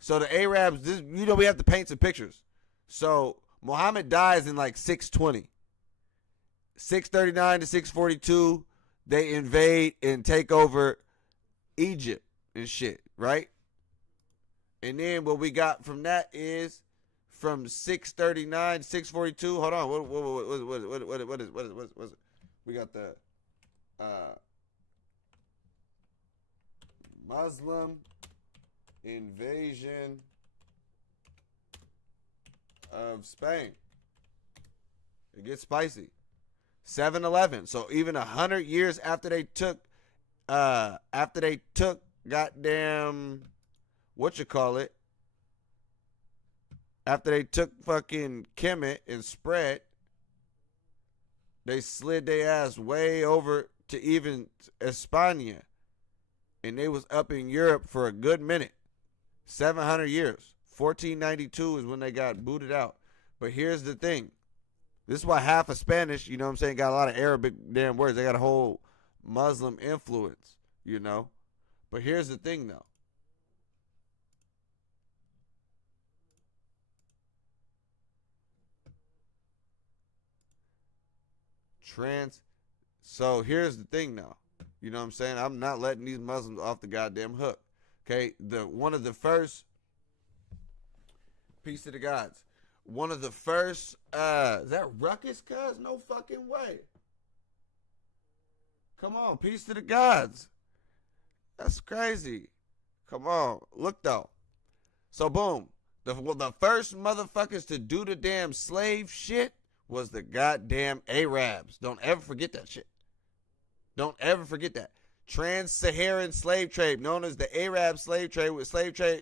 So the Arabs, we have to paint some pictures. So Muhammad dies in like 620. 639 to 642, they invade and take over Egypt and shit, right? And then what we got from that is from 639 to 642. Hold on, what is it? We got the Muslim invasion of Spain. It gets spicy. 711. So even 100 years after they took goddamn after they took fucking Kemet and spread, they slid their ass way over to even España, and they was up in Europe for a good minute. 700 years. 1492 is when they got booted out. But here's the thing. This is why half of Spanish, got a lot of Arabic damn words. They got a whole Muslim influence, But here's the thing, though. So here's the thing, now. You know what I'm saying? I'm not letting these Muslims off the goddamn hook. Okay? One of the first, peace to the gods. One of the first, is that Ruckus, cuz? No fucking way. Come on, peace to the gods. That's crazy. Come on. Look, though. So, boom. The first motherfuckers to do the damn slave shit was the goddamn Arabs. Don't ever forget that shit. Don't ever forget that. Trans-Saharan slave trade, known as the Arab slave trade,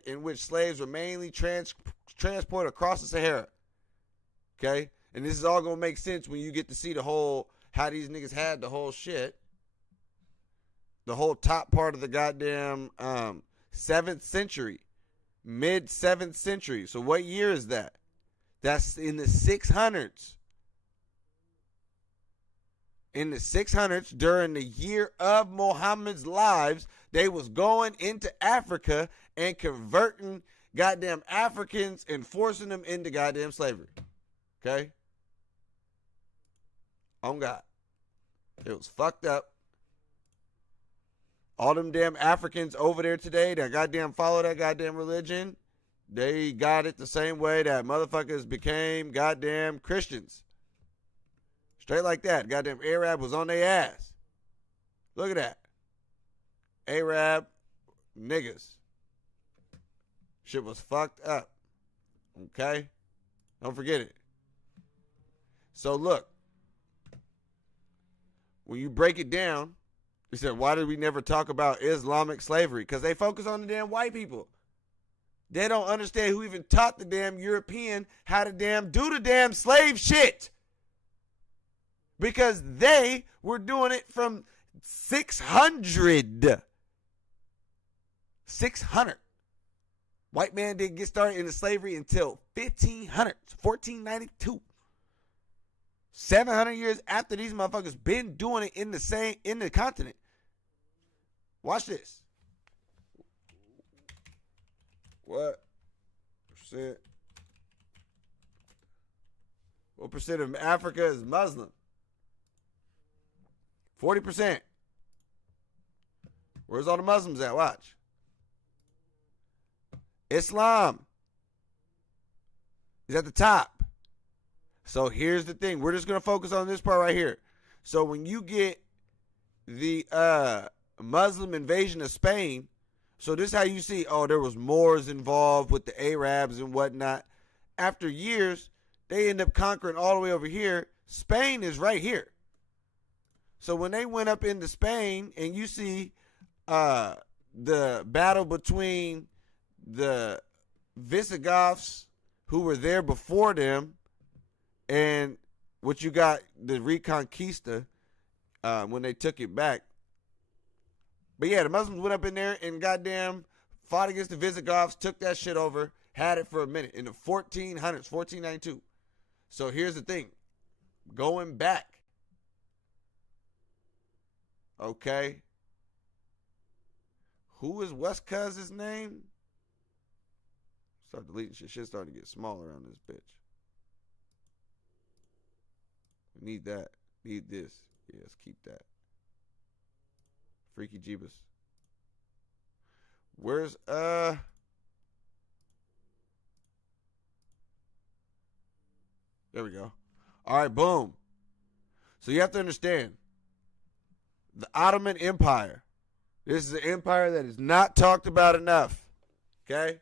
in which slaves were mainly transported across the Sahara. Okay? And this is all going to make sense when you get to see how these niggas had the whole shit. The whole top part of the goddamn 7th century. Mid-7th century. So what year is that? That's in the 600s. In the 600s, during the year of Muhammad's lives, they was going into Africa and converting goddamn Africans and forcing them into goddamn slavery. Okay? On God. It was fucked up. All them damn Africans over there today that goddamn follow that goddamn religion, they got it the same way that motherfuckers became goddamn Christians. Straight like that. Goddamn Arab was on their ass. Look at that. Arab niggas. Shit was fucked up. Okay? Don't forget it. So look, when you break it down, you said, why did we never talk about Islamic slavery? Because they focus on the damn white people. They don't understand who even taught the damn European how to damn do the damn slave shit. Because they were doing it from 600. 600. White man didn't get started into slavery until 1492. 700 years after these motherfuckers been doing it in the continent. Watch this. What percent? What percent of Africa is Muslim? 40%. Where's all the Muslims at? Watch. Islam is at the top. So here's the thing. We're just going to focus on this part right here. So when you get the Muslim invasion of Spain, so this is how you see, oh, there was Moors involved with the Arabs and whatnot. After years, they end up conquering all the way over here. Spain is right here. So when they went up into Spain and you see the battle between the Visigoths who were there before them and what you got, the Reconquista, when they took it back. But yeah, the Muslims went up in there and goddamn fought against the Visigoths, took that shit over, had it for a minute in the 1400s, 1492. So here's the thing. Going back. Okay. Who is West Cuz's name? Start deleting shit. Shit starting to get smaller on this bitch. We need that. Need this. Yeah, let's keep that. Freaky Jeebus. Where's there we go. All right, boom. So you have to understand the Ottoman Empire. This is an empire that is not talked about enough. Okay?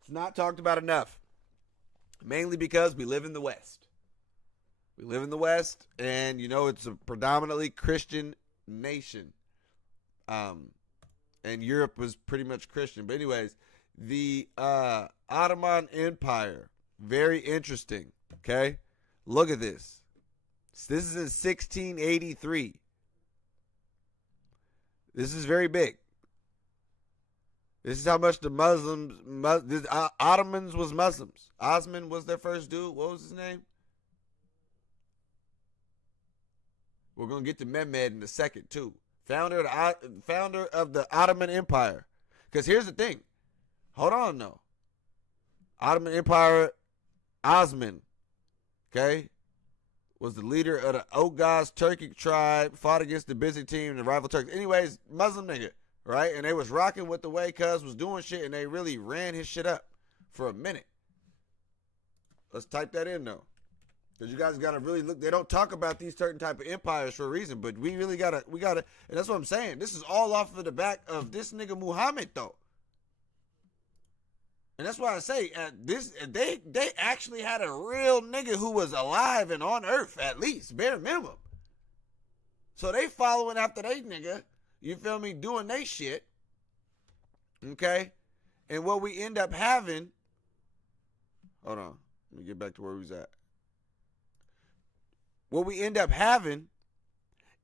It's not talked about enough. Mainly because we live in the West. We live in the West, and you know it's a predominantly Christian nation. And Europe was pretty much Christian. But anyways, the Ottoman Empire, very interesting. Okay? Look at this. This is in 1683. This is very big. This is how much the Ottomans was Muslims. Osman was their first dude. What was his name? We're going to get to Mehmed in a second, too. Founder of the Ottoman Empire. Because here's the thing. Hold on, though. Ottoman Empire, Osman, okay, was the leader of the Oghuz Turkic tribe, fought against the Byzantine and the rival Turks. Anyways, Muslim nigga, right? And they was rocking with the way Cuz was doing shit, and they really ran his shit up for a minute. Let's type that in, though. Because you guys got to really look. They don't talk about these certain type of empires for a reason, but we really got to, and that's what I'm saying. This is all off of the back of this nigga Muhammad, though. And that's why I say, they actually had a real nigga who was alive and on earth, at least, bare minimum. So they following after they nigga, you feel me, doing they shit, okay? And what we end up having, hold on, let me get back to where we was at. What we end up having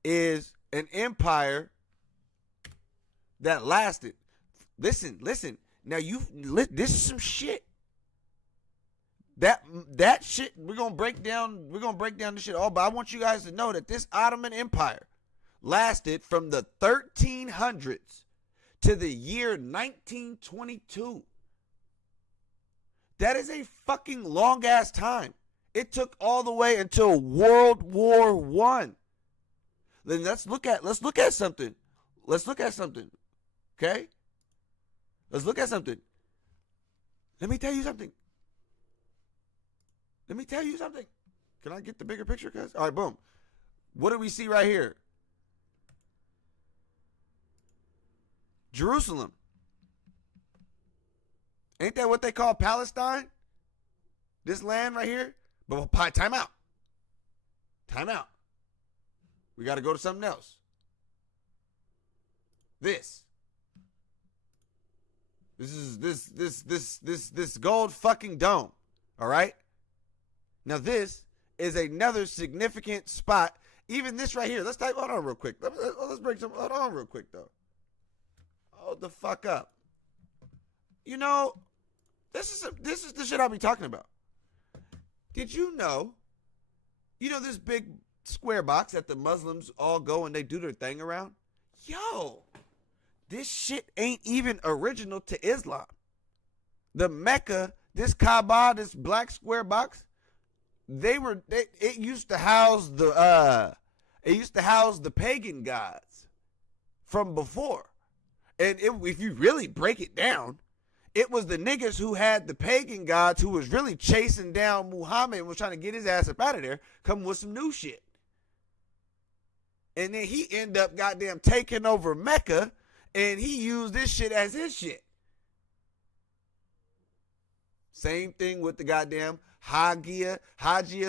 is an empire that lasted. Listen. Now this is some shit. That shit we're gonna break down this shit all. But I want you guys to know that this Ottoman Empire lasted from the 1300s to the year 1922. That is a fucking long ass time. It took all the way until World War I. Then let's look at something. Okay? Let's look at something. Let me tell you something. Can I get the bigger picture, cuz? All right, boom. What do we see right here? Jerusalem. Ain't that what they call Palestine? This land right here? But time out. Time out. We got to go to something else. This is this gold fucking dome. All right? Now this is another significant spot. Even this right here. Let's type. Hold on real quick. Let's break some. Hold on real quick though. Hold the fuck up. You know, this is the shit I'll be talking about. Did you know? You know this big square box that the Muslims all go and they do their thing around? Yo, this shit ain't even original to Islam. The Mecca, this Kaaba, this black square box, it used to house the pagan gods from before. And if you really break it down, it was the niggas who had the pagan gods who was really chasing down Muhammad and was trying to get his ass up out of there, coming with some new shit. And then he ended up goddamn taking over Mecca, and he used this shit as his shit. Same thing with the goddamn Hagia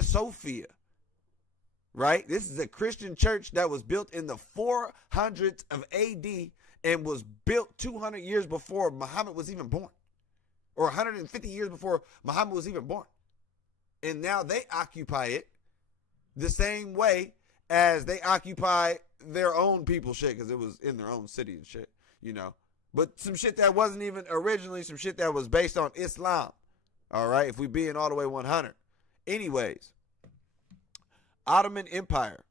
Sophia. Right? This is a Christian church that was built in the 400s of AD and was built 200 years before Muhammad was even born. Or 150 years before Muhammad was even born. And now they occupy it the same way as they occupy their own people shit, because it was in their own city and shit, you know. But some shit that wasn't even originally some shit that was based on Islam. All right, if we being all the way 100. Anyways, Ottoman Empire.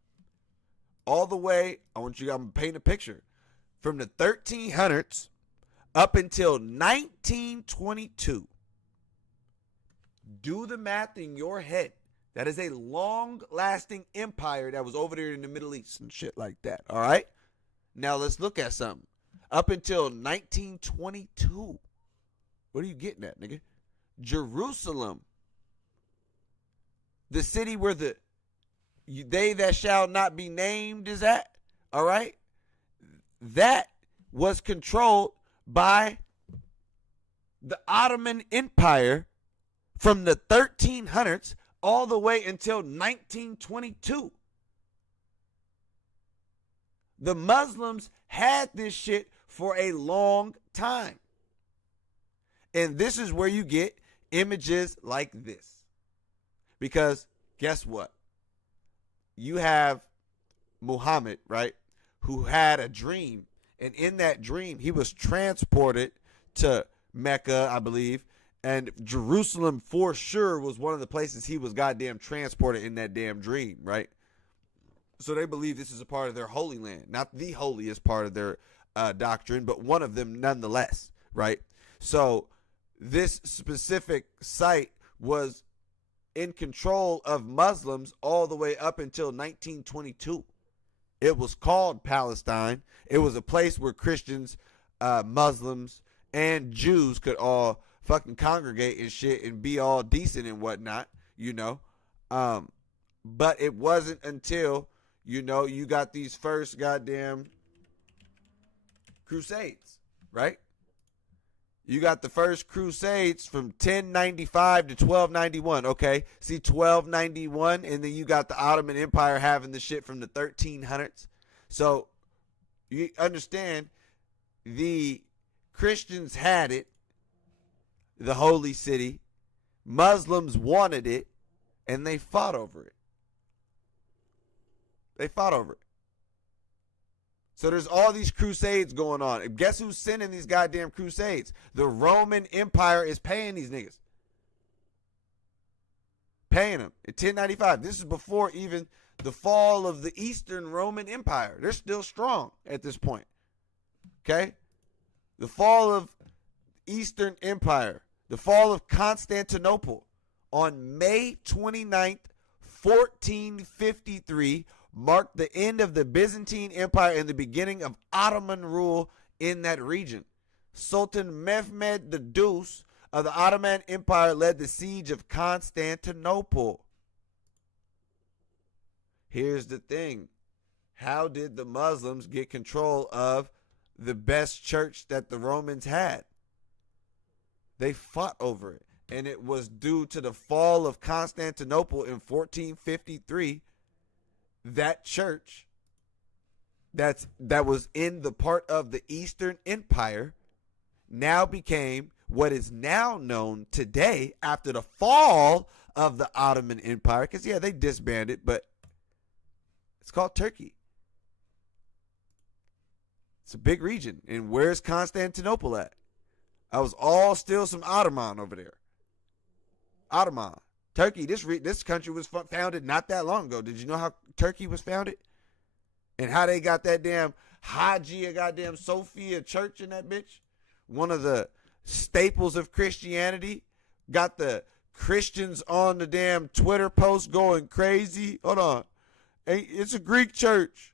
All the way, I want you guys to paint a picture. From the 1300s up until 1922. Do the math in your head. That is a long-lasting empire that was over there in the Middle East and shit like that, all right? Now let's look at something. Up until 1922. What are you getting at, nigga? Jerusalem. The city where they that shall not be named is at, all right? That was controlled by the Ottoman Empire from the 1300s all the way until 1922. The Muslims had this shit for a long time. And this is where you get images like this. Because guess what? You have Muhammad, right? Who had a dream. And in that dream, he was transported to Mecca, I believe. And Jerusalem, for sure, was one of the places he was goddamn transported in that damn dream, right? So they believe this is a part of their holy land. Not the holiest part of their doctrine, but one of them nonetheless, right? So this specific site was in control of Muslims all the way up until 1922. It was called Palestine. It was a place where Christians, Muslims, and Jews could all fucking congregate and shit and be all decent and whatnot, you know. But it wasn't until, you know, you got these first goddamn crusades, right? You got the first crusades from 1095 to 1291, okay? See, 1291, and then you got the Ottoman Empire having the shit from the 1300s. So you understand, the Christians had it, the holy city. Muslims wanted it, and they fought over it. They fought over it. So there's all these crusades going on. And guess who's sending these goddamn crusades? The Roman Empire is paying these niggas. Paying them in 1095. This is before even the fall of the Eastern Roman Empire. They're still strong at this point. Okay? The fall of Eastern Empire. The fall of Constantinople on May 29th, 1453 marked the end of the Byzantine Empire and the beginning of Ottoman rule in that region. Sultan Mehmed II of the Ottoman Empire led the siege of Constantinople. Here's the thing. How did the Muslims get control of the best church that the Romans had? They fought over it. And it was due to the fall of Constantinople in 1453. That church that was in the part of the Eastern Empire now became what is now known today after the fall of the Ottoman Empire. Because, yeah, they disbanded, but it's called Turkey. It's a big region. And where's Constantinople at? I was all still some Ottoman over there. Ottoman. Turkey, this country was founded not that long ago. Did you know how Turkey was founded? And how they got that damn Hagia goddamn Sophia church in that bitch? One of the staples of Christianity. Got the Christians on the damn Twitter post going crazy. Hold on. It's a Greek church.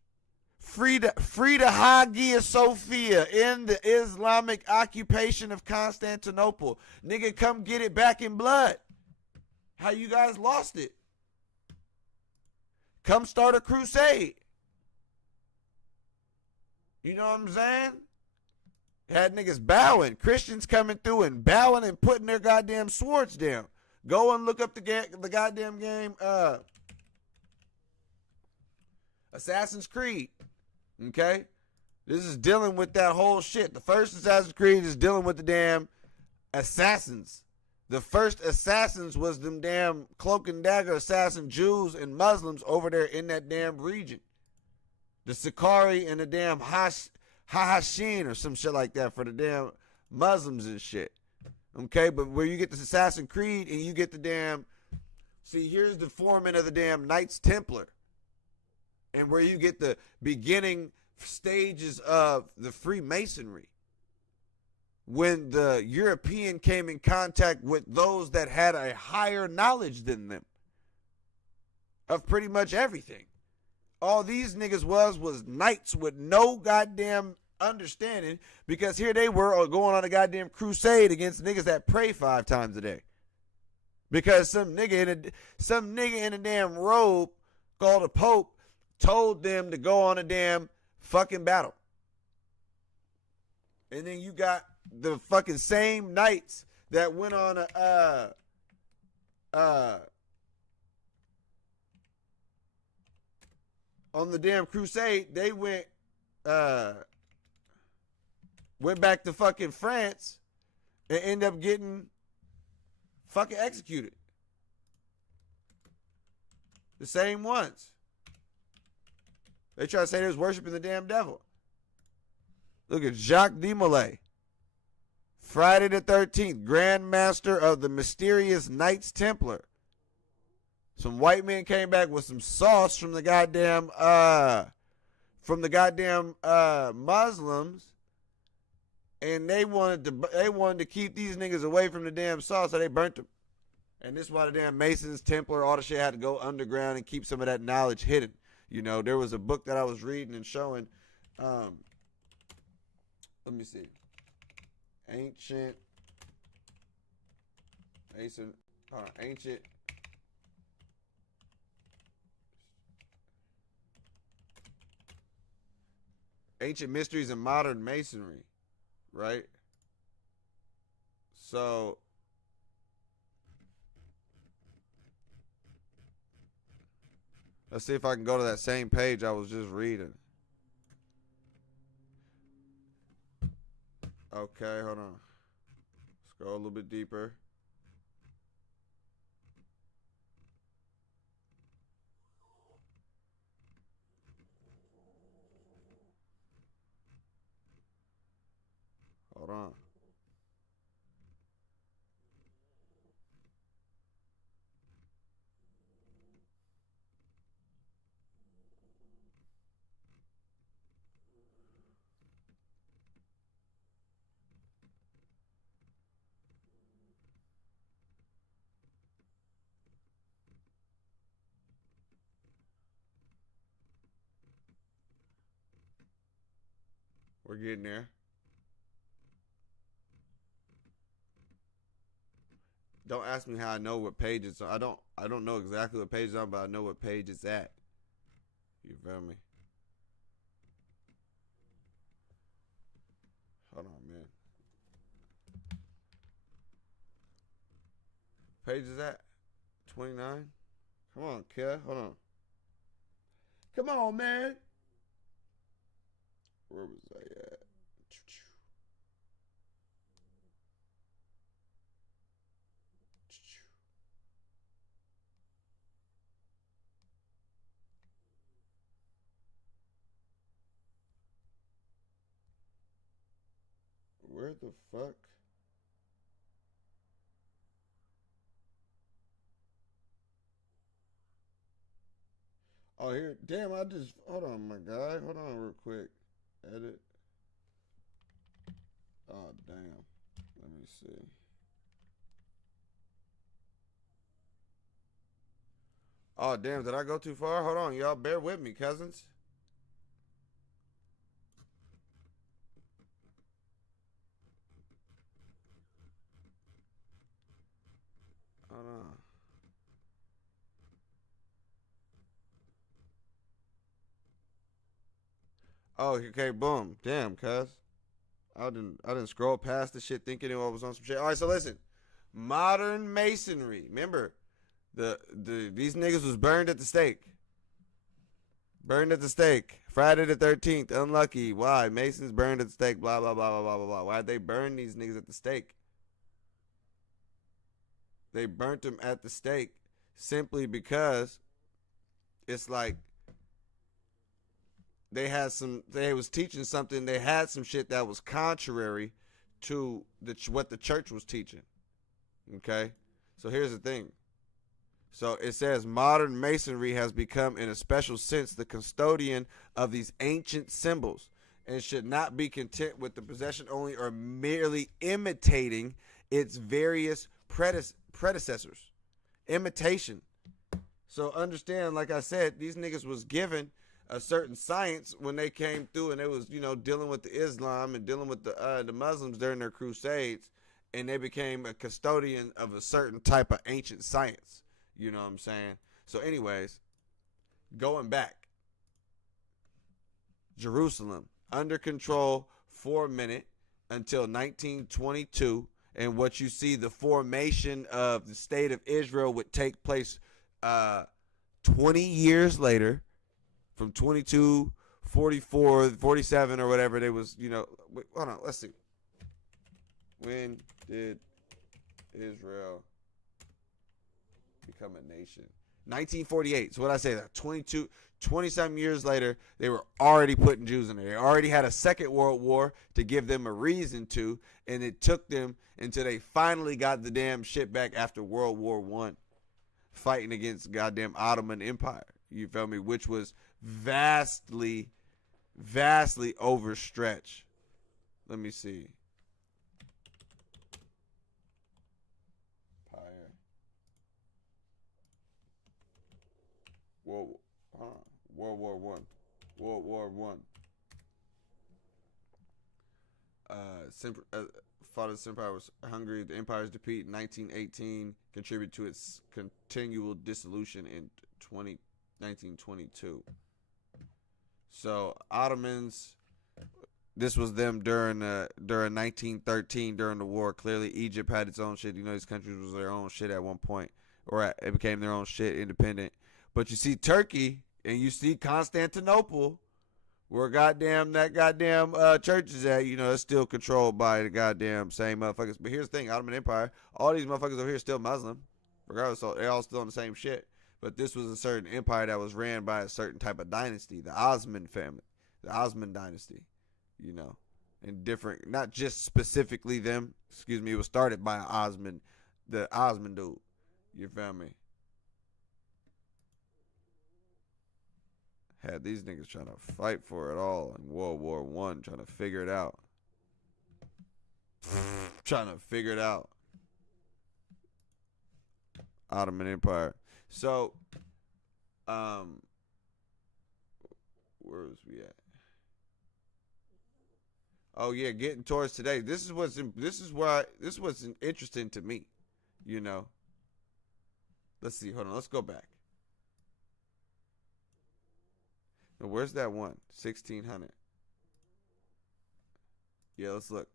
Free the Hagia Sophia in the Islamic occupation of Constantinople. Nigga, come get it back in blood. How you guys lost it? Come start a crusade. You know what I'm saying? Had niggas bowing. Christians coming through and bowing and putting their goddamn swords down. Go and look up the goddamn game. Assassin's Creed. Okay? This is dealing with that whole shit. The first Assassin's Creed is dealing with the damn assassins. The first assassins was them damn cloak and dagger assassin Jews and Muslims over there in that damn region. The Sicarii and the damn Hahashin or some shit like that for the damn Muslims and shit. Okay, but where you get the Assassin's Creed and you get the damn... See, here's the foreman of the damn Knights Templar. And where you get the beginning stages of the Freemasonry. When the European came in contact with those that had a higher knowledge than them of pretty much everything. All these niggas was knights with no goddamn understanding, because here they were going on a goddamn crusade against niggas that pray 5 times a day. Because some nigga in a damn robe called a pope told them to go on a damn fucking battle. And then you got the fucking same knights that went on on the damn crusade. They went back to fucking France and end up getting fucking executed. The same ones. They try to say they was worshiping the damn devil. Look at Jacques de Molay. Friday the 13th, Grand Master of the mysterious Knights Templar. Some white men came back with some sauce from the goddamn Muslims, and they wanted to keep these niggas away from the damn sauce, so they burnt them. And this is why the damn Masons, Templar, all the shit had to go underground and keep some of that knowledge hidden. You know, there was a book that I was reading and showing. Let me see. Ancient Mysteries in Modern Masonry, right? So let's see if I can go to that same page I was just reading. Okay, hold on. Let's go a little bit deeper. Hold on. We're getting there. Don't ask me how I know what page it's on. I don't know exactly what page it's on, but I know what page it's at. You feel me? Hold on, man. page is that? 29? Come on, kid. Hold on. Come on, man. Where was I at? Where the fuck? Oh, here. Damn, I just. Hold on, my guy. Hold on, real quick. Edit. Oh, damn. Let me see. Oh, damn. Did I go too far? Hold on, y'all. Bear with me, cousins. Hold on. Oh, okay. Boom. Damn, cuz. I didn't scroll past the shit thinking it was on some shit. All right, so listen. Modern masonry. Remember, these niggas was burned at the stake. Burned at the stake. Friday the 13th. Unlucky. Why? Masons burned at the stake. Blah, blah, blah, blah, blah, blah, blah. Why'd they burn these niggas at the stake? They burnt them at the stake simply because it's like they was teaching something. They had some shit that was contrary to what the church was teaching. Okay? So here's the thing. So it says modern masonry has become, in a special sense, the custodian of these ancient symbols and should not be content with the possession only or merely imitating its various predecessors. Imitation. So understand, like I said, these niggas was given a certain science when they came through and they was, dealing with the Islam and dealing with the Muslims during their crusades, and they became a custodian of a certain type of ancient science. You know what I'm saying? So anyways, going back. Jerusalem, under control for a minute until 1922. And what you see, the formation of the state of Israel would take place 20 years later, from 22, 44, 47, or whatever. They was, wait, hold on, let's see. When did Israel become a nation? 1948. So what I say, that 20-something years later, they were already putting Jews in there. They already had a second world war to give them a reason to, and it took them until they finally got the damn shit back after World War I, fighting against goddamn Ottoman Empire. You feel me? Which was vastly overstretched. Let me see. World War One. World War One. Fought as empire was Hungary. The empire's defeat in 1918 contributed to its continual dissolution in 1922. So Ottomans, this was them during 1913 during the war. Clearly, Egypt had its own shit. These countries was their own shit at one point, or it became their own shit, independent. But you see Turkey and you see Constantinople, where that goddamn church is at, it's still controlled by the goddamn same motherfuckers. But here's the thing, Ottoman Empire, all these motherfuckers over here are still Muslim. Regardless, they're all still on the same shit. But this was a certain empire that was ran by a certain type of dynasty, the Osman family, the Osman dynasty, and different, not just specifically them, it was started by Osman, the Osman dude. You feel me? Had these niggas trying to fight for it all in World War One, trying to figure it out. Ottoman Empire. So, where was we at? Oh yeah, getting towards today. This is what's interesting to me. Let's see. Hold on. Let's go back. Now, where's that one? 1600. Yeah, let's look.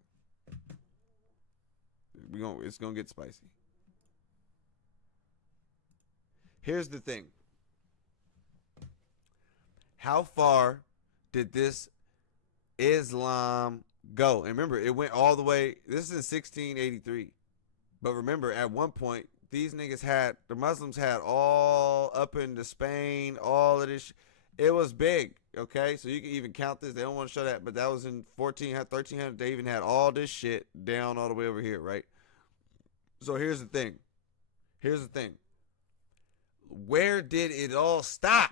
It's gonna get spicy. Here's the thing. How far did this Islam go? And remember, it went all the way. This is 1683. But remember, at one point, these niggas had, the Muslims had all up into Spain, all of this. It was big, okay? So you can even count this. They don't want to show that, but that was in 1400, 1300. They even had all this shit down all the way over here, right? So here's the thing. Where did it all stop?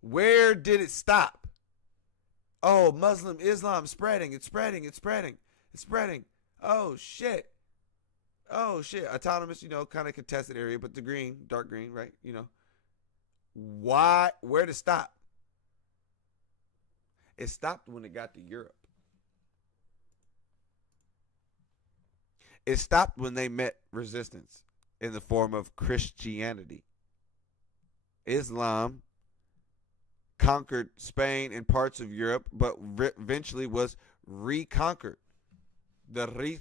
Where did it stop? Oh, Muslim Islam spreading. It's spreading. Oh, shit. Autonomous, kind of contested area, but the green, dark green, right? Why? Where to stop? It stopped when it got to Europe. It stopped when they met resistance in the form of Christianity. Islam conquered Spain and parts of Europe, but eventually was reconquered. The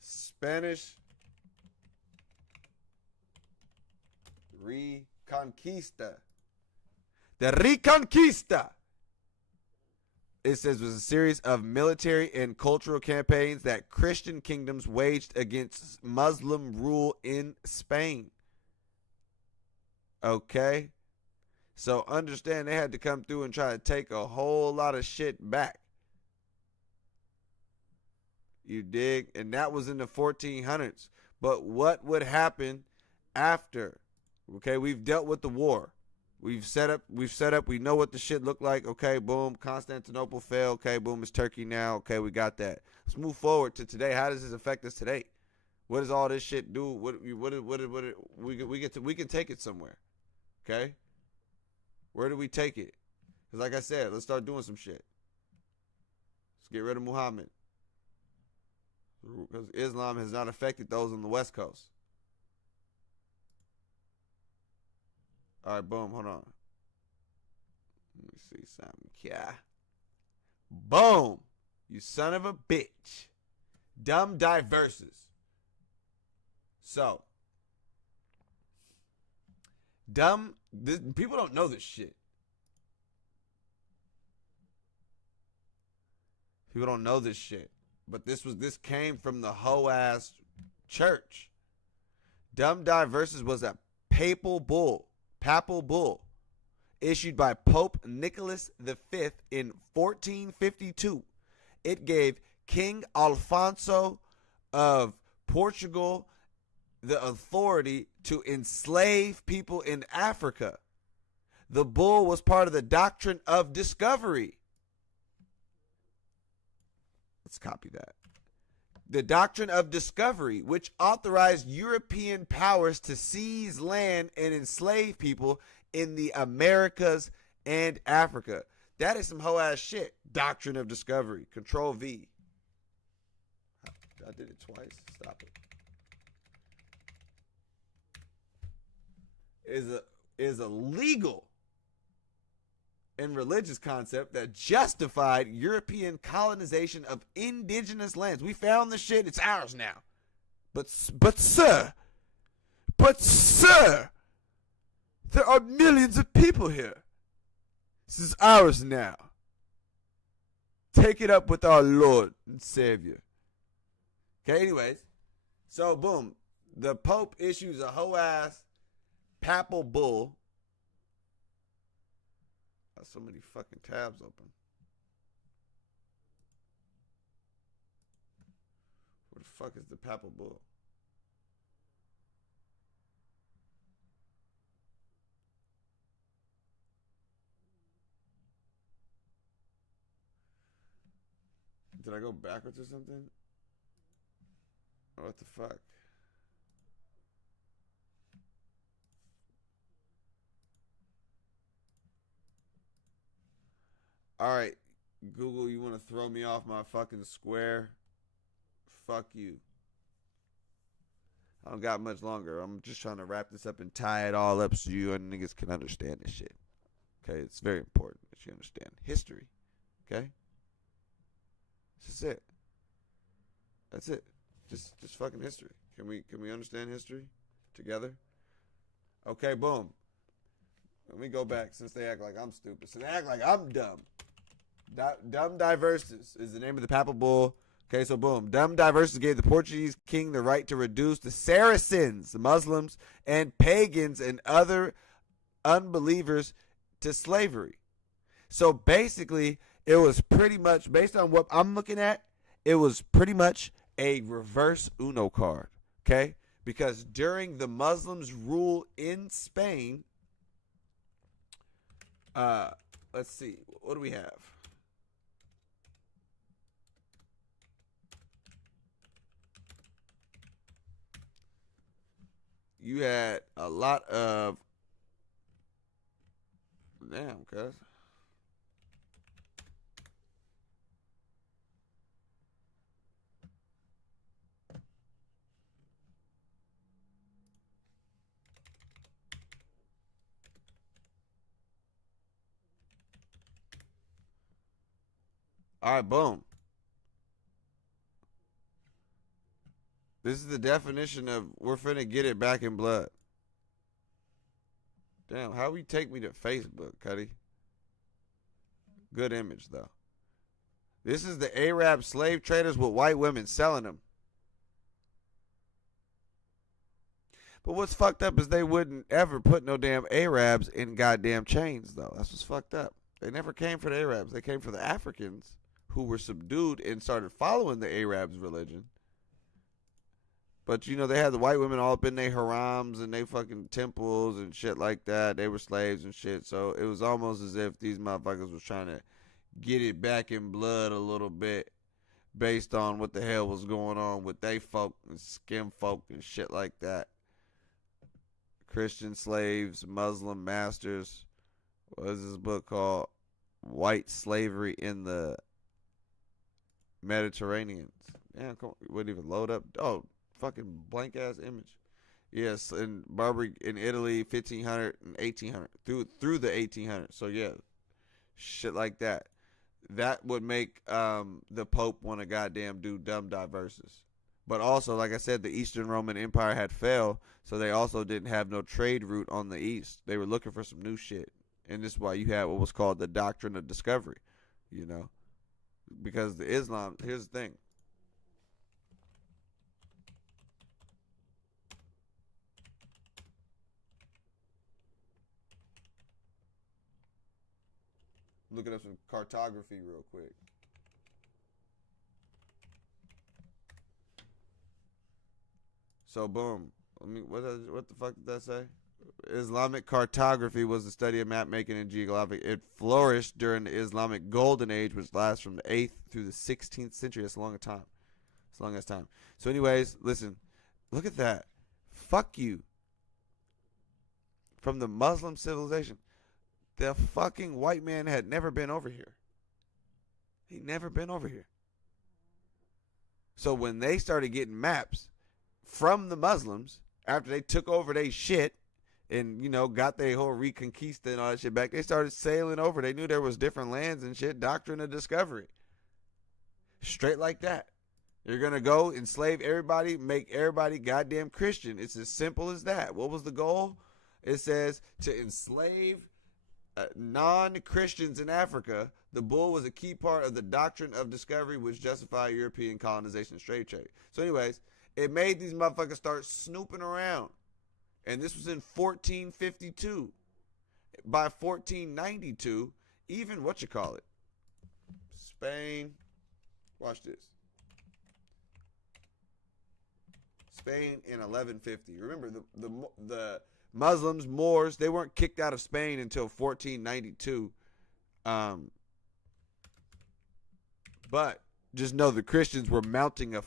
Spanish Reconquista. The Reconquista, it says, was a series of military and cultural campaigns that Christian kingdoms waged against Muslim rule in Spain. Okay? So understand they had to come through and try to take a whole lot of shit back. You dig? And that was in the 1400s. But what would happen after? Okay, we've dealt with the war. We've set up, we know what the shit looked like. Okay, boom, Constantinople fell. Okay, boom, it's Turkey now. Okay, we got that. Let's move forward to today. How does this affect us today? What does all this shit do? We can take it somewhere. Okay? Where do we take it? Because like I said, let's start doing some shit. Let's get rid of Muhammad. Because Islam has not affected those on the West Coast. All right, boom, hold on. Let me see something. Yeah. Boom. You son of a bitch. Dumb diverses. So, people don't know this shit. People don't know this shit. But this came from the hoe ass church. Dumb diverses was a papal bull issued by Pope Nicholas V in 1452. It gave King Alfonso of Portugal the authority to enslave people in Africa. The bull was part of the doctrine of discovery. Let's copy that. The doctrine of discovery, which authorized European powers to seize land and enslave people in the Americas and Africa. That is some hoe ass shit. Doctrine of discovery. Control V. I did it twice. Stop it. Is a legal and religious concept that justified European colonization of indigenous lands. We found the shit, it's ours now. But sir, there are millions of people here. This is ours now. Take it up with our Lord and Savior. Okay, anyways. So, boom. The Pope issues a hoe ass papal bull. So many fucking tabs open. Where the fuck is the papal bull? Did I go backwards or something? What the fuck? All right, Google, you want to throw me off my fucking square? Fuck you. I don't got much longer. I'm just trying to wrap this up and tie it all up so you and niggas can understand this shit. Okay, it's very important that you understand history. Okay, that's it. That's it. Just fucking history. Can we understand history together? Okay, boom. Let me go back since they act like I'm stupid. So they act like I'm dumb. Dum Diversas is the name of the papal bull. Okay, so boom. Dum Diversas gave the Portuguese king the right to reduce the Saracens, the Muslims, and pagans and other unbelievers to slavery. So basically, it was pretty much, based on what I'm looking at, it was pretty much a reverse Uno card. Okay? Because during the Muslims' rule in Spain, let's see, what do we have? You had a lot of, damn, cuz. All right, boom. This is the definition of we're finna get it back in blood. Damn, how we take me to Facebook, Cuddy? Good image, though. This is the Arab slave traders with white women selling them. But what's fucked up is they wouldn't ever put no damn Arabs in goddamn chains, though. That's what's fucked up. They never came for the Arabs. They came for the Africans who were subdued and started following the Arabs' religion. But, you know, they had the white women all up in their harems and they fucking temples and shit like that. They were slaves and shit. So it was almost as if these motherfuckers was trying to get it back in blood a little bit based on what the hell was going on with they folk and skin folk and shit like that. Christian slaves, Muslim masters. What is this book called? White Slavery in the Mediterranean. Damn, come on. It wouldn't even load up. Oh, fucking blank ass image. Yes, in Barbary in Italy, 1500 and 1800 through the 1800s. So yeah, shit like that. That would make the Pope want to goddamn do Dum Diversas. But also, like I said, the Eastern Roman Empire had fell, so they also didn't have no trade route on the east. They were looking for some new shit, and this is why you had what was called the doctrine of discovery. You know, because the Islam. Here's the thing. Looking up some cartography real quick. So boom. What the fuck did that say? Islamic cartography was the study of map making and geography. It flourished during the Islamic Golden Age, which lasts from the 8th through the 16th century. That's a long time. It's a long as time. So, anyways, listen. Look at that. Fuck you. From the Muslim civilization. The fucking white man had never been over here. He never been over here. So when they started getting maps from the Muslims after they took over their shit and, you know, got their whole reconquista and all that shit back, they started sailing over. They knew there was different lands and shit. Doctrine of discovery. Straight like that. You're going to go enslave everybody, make everybody goddamn Christian. It's as simple as that. What was the goal? It says to enslave non-Christians in Africa. The bull was a key part of the doctrine of discovery which justified European colonization and slave trade. So anyways, it made these motherfuckers start snooping around. And this was in 1452. By 1492, even Spain, watch this. Spain in 1150. Remember, the Muslims, Moors, they weren't kicked out of Spain until 1492. But just know the Christians were mounting a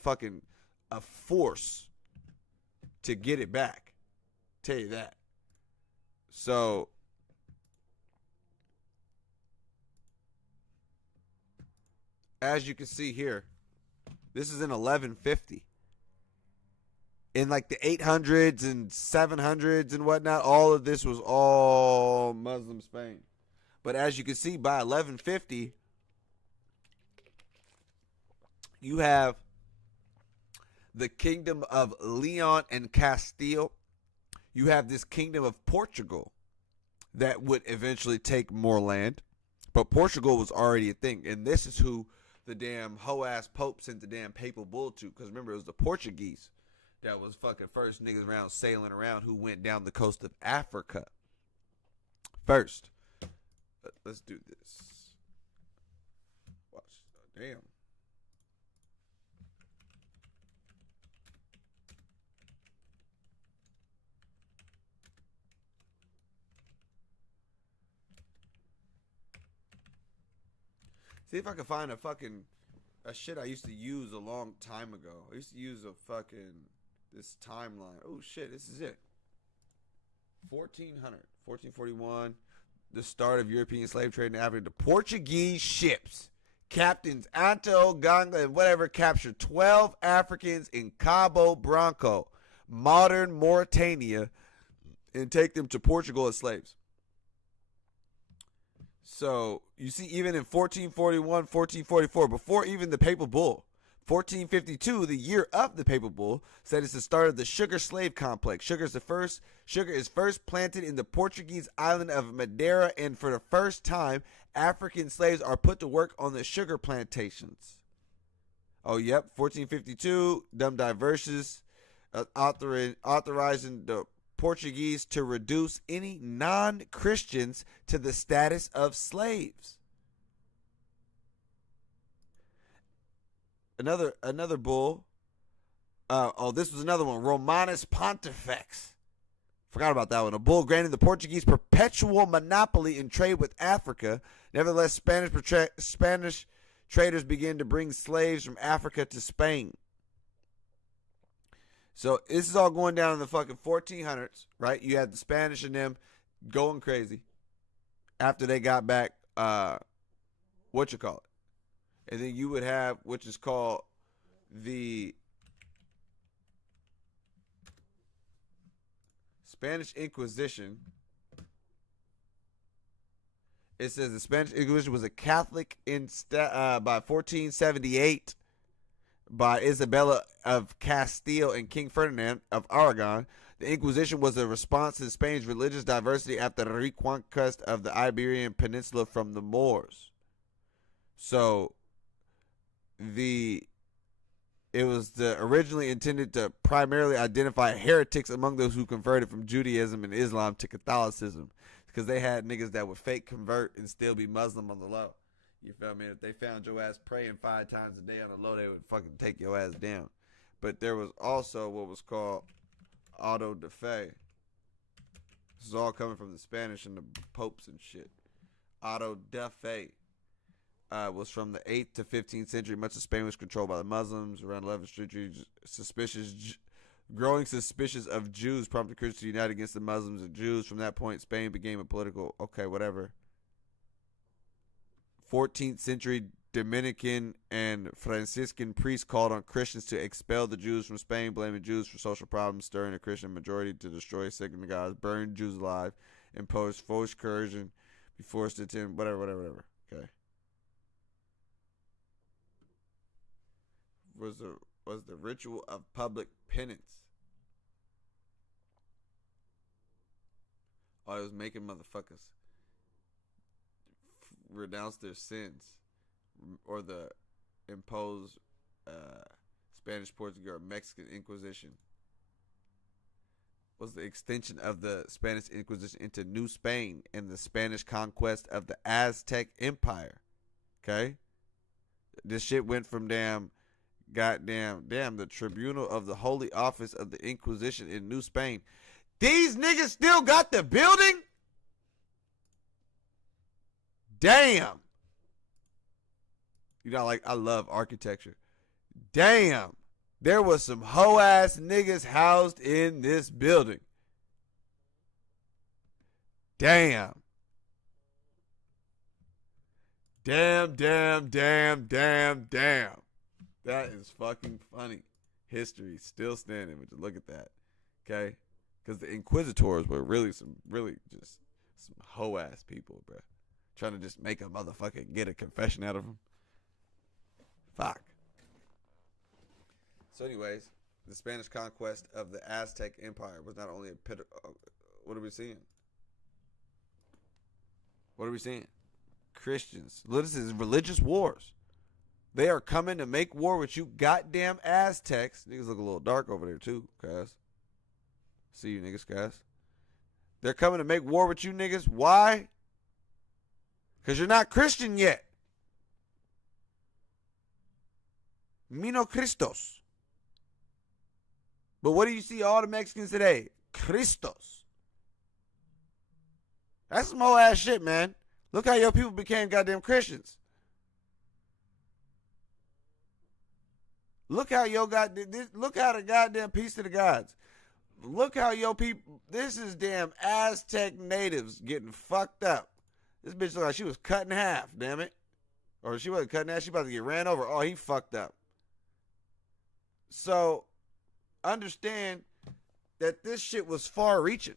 force to get it back. Tell you that. So as you can see here, this is in 1150. In like the 800s and 700s and whatnot, all of this was all Muslim Spain. But as you can see, by 1150, you have the kingdom of Leon and Castile. you have this kingdom of Portugal that would eventually take more land. But Portugal was already a thing. And this is who the damn hoe-ass Pope sent the damn papal bull to. Because remember, it was the Portuguese that was fucking first niggas around sailing around who went down the coast of Africa. First, let's do this. Watch. Damn. See if I can find a shit I used to use a long time ago. I used to use a fucking this timeline. Oh shit, this is it. 1441, the start of European slave trade in Africa. The Portuguese ships, Captains Anto, Ganga, and whatever, captured 12 Africans in Cabo Branco, modern Mauritania, and take them to Portugal as slaves. So you see, even in 1441, 1444, before even the papal bull, 1452, the year of the papal bull, said it's the start of the sugar slave complex. Sugar is first planted in the Portuguese island of Madeira, and for the first time, African slaves are put to work on the sugar plantations. Oh, yep, 1452, Dum Diverses, authorizing the Portuguese to reduce any non-Christians to the status of slaves. Another bull. This was another one. Romanus Pontifex. Forgot about that one. A bull granting the Portuguese perpetual monopoly in trade with Africa. Nevertheless, Spanish traders began to bring slaves from Africa to Spain. So this is all going down in the fucking 1400s, right? You had the Spanish and them going crazy after they got back, and then you would have, which is called the Spanish Inquisition. It says the Spanish Inquisition was a Catholic by 1478 by Isabella of Castile and King Ferdinand of Aragon. The Inquisition was a response to Spain's religious diversity after the reconquest of the Iberian Peninsula from the Moors. So it was originally intended to primarily identify heretics among those who converted from Judaism and Islam to Catholicism, because they had niggas that would fake convert and still be Muslim on the low. You feel me? If they found your ass praying 5 times a day on the low, they would fucking take your ass down. But there was also what was called auto de fe. This is all coming from the Spanish and the popes and shit. Auto de fe was from the 8th to 15th century. Much of Spain was controlled by the Muslims. Around 11th century, growing suspicious of Jews prompted Christians to unite against the Muslims and Jews. From that point, Spain became a political, okay, whatever. 14th century Dominican and Franciscan priests called on Christians to expel the Jews from Spain, blaming Jews for social problems, stirring a Christian majority to destroy synagogues, burn Jews alive, impose forced coercion, be forced to attend, whatever. Okay. Was the ritual of public penance. Oh, it was making motherfuckers renounce their sins, or the imposed Spanish, Portuguese, or Mexican Inquisition. Was the extension of the Spanish Inquisition into New Spain and the Spanish conquest of the Aztec Empire. Okay, this shit went from the Tribunal of the Holy Office of the Inquisition in New Spain. These niggas still got the building? Damn. You know, like, I love architecture. Damn. There was some hoe-ass niggas housed in this building. Damn. Damn. That is fucking funny. History still standing, but look at that. Okay? Because the Inquisitors were really some hoe-ass people, bro. Trying to just make a motherfucker get a confession out of them. Fuck. So anyways, The Spanish conquest of the Aztec Empire was not only a what are we seeing? What are we seeing? Christians. This is religious wars. They are coming to make war with you goddamn Aztecs. Niggas look a little dark over there too, guys. See you niggas, guys. They're coming to make war with you niggas. Why? Because you're not Christian yet. Mino Christos. But what do you see all the Mexicans today? Christos. That's some whole ass shit, man. Look how your people became goddamn Christians. Look how look how the goddamn peace to the gods. Look how your people, this is damn Aztec natives getting fucked up. This bitch looked like she was cut in half, damn it. Or she wasn't cut in half, she about to get ran over. Oh, he fucked up. So, understand that this shit was far reaching.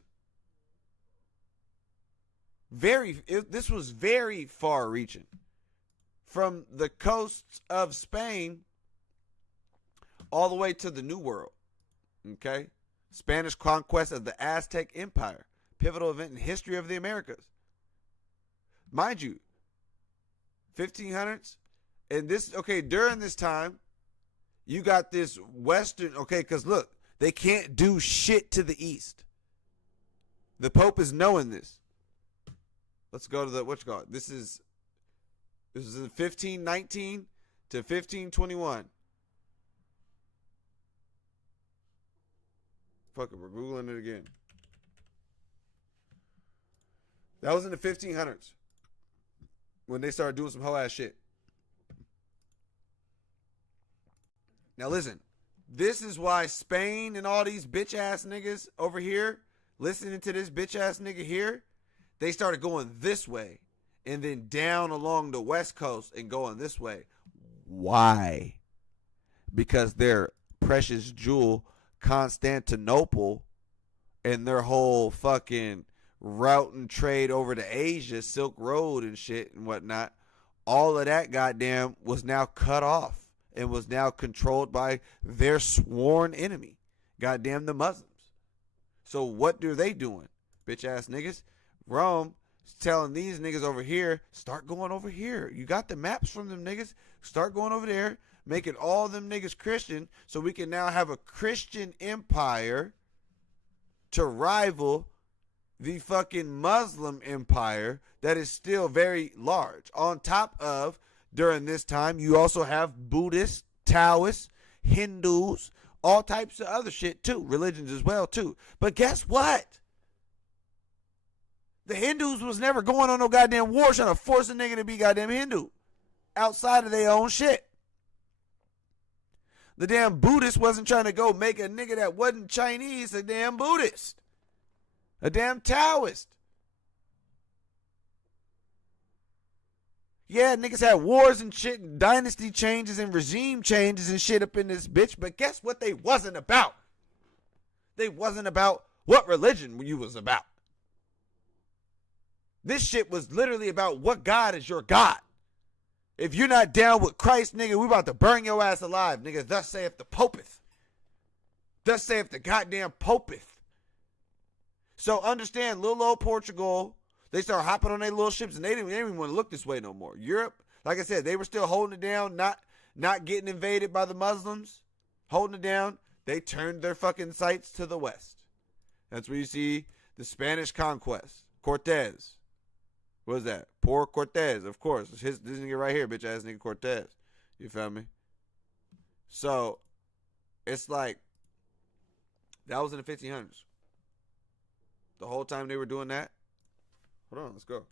This was very far reaching. From the coasts of Spain all the way to the New World. Okay? Spanish conquest of the Aztec Empire. Pivotal event in history of the Americas. Mind you, 1500s. And this, okay, during this time, you got this Western, okay, because look, they can't do shit to the East. The Pope is knowing this. Let's go to the, what you call it? This is in 1519 to 1521. Fuck it, we're Googling it again. That was in the 1500s when they started doing some whole ass shit. Now listen, this is why Spain and all these bitch ass niggas over here, listening to this bitch ass nigga here, they started going this way and then down along the West Coast and going this way. Why? Because their precious jewel Constantinople and their whole fucking route and trade over to Asia, Silk Road and shit and whatnot, all of that goddamn was now cut off and was now controlled by their sworn enemy, goddamn the Muslims. So what are they doing, bitch ass niggas? Rome is telling these niggas over here, start going over here. You got the maps from them niggas, start going over there, making all them niggas Christian, so we can now have a Christian empire to rival the fucking Muslim empire that is still very large. On top of, during this time, you also have Buddhists, Taoists, Hindus, all types of other shit too, religions as well too. But guess what? The Hindus was never going on no goddamn war trying to force a nigga to be goddamn Hindu outside of their own shit. The damn Buddhist wasn't trying to go make a nigga that wasn't Chinese a damn Buddhist. A damn Taoist. Yeah, niggas had wars and shit and dynasty changes and regime changes and shit up in this bitch, but guess what they wasn't about? They wasn't about what religion you was about. This shit was literally about what God is your God. If you're not down with Christ, nigga, we about to burn your ass alive, nigga. Thus saith the Popeth. Thus saith the goddamn Popeth. So understand, little old Portugal, they started hopping on their little ships, and they didn't even want to look this way no more. Europe, like I said, they were still holding it down, not getting invaded by the Muslims, holding it down. They turned their fucking sights to the west. That's where you see the Spanish conquest. Cortez. What is that? Poor Cortez, of course. It's this nigga right here, bitch ass nigga Cortez. You feel me? So, it's like, that was in the 1500s. The whole time they were doing that. Hold on, let's go.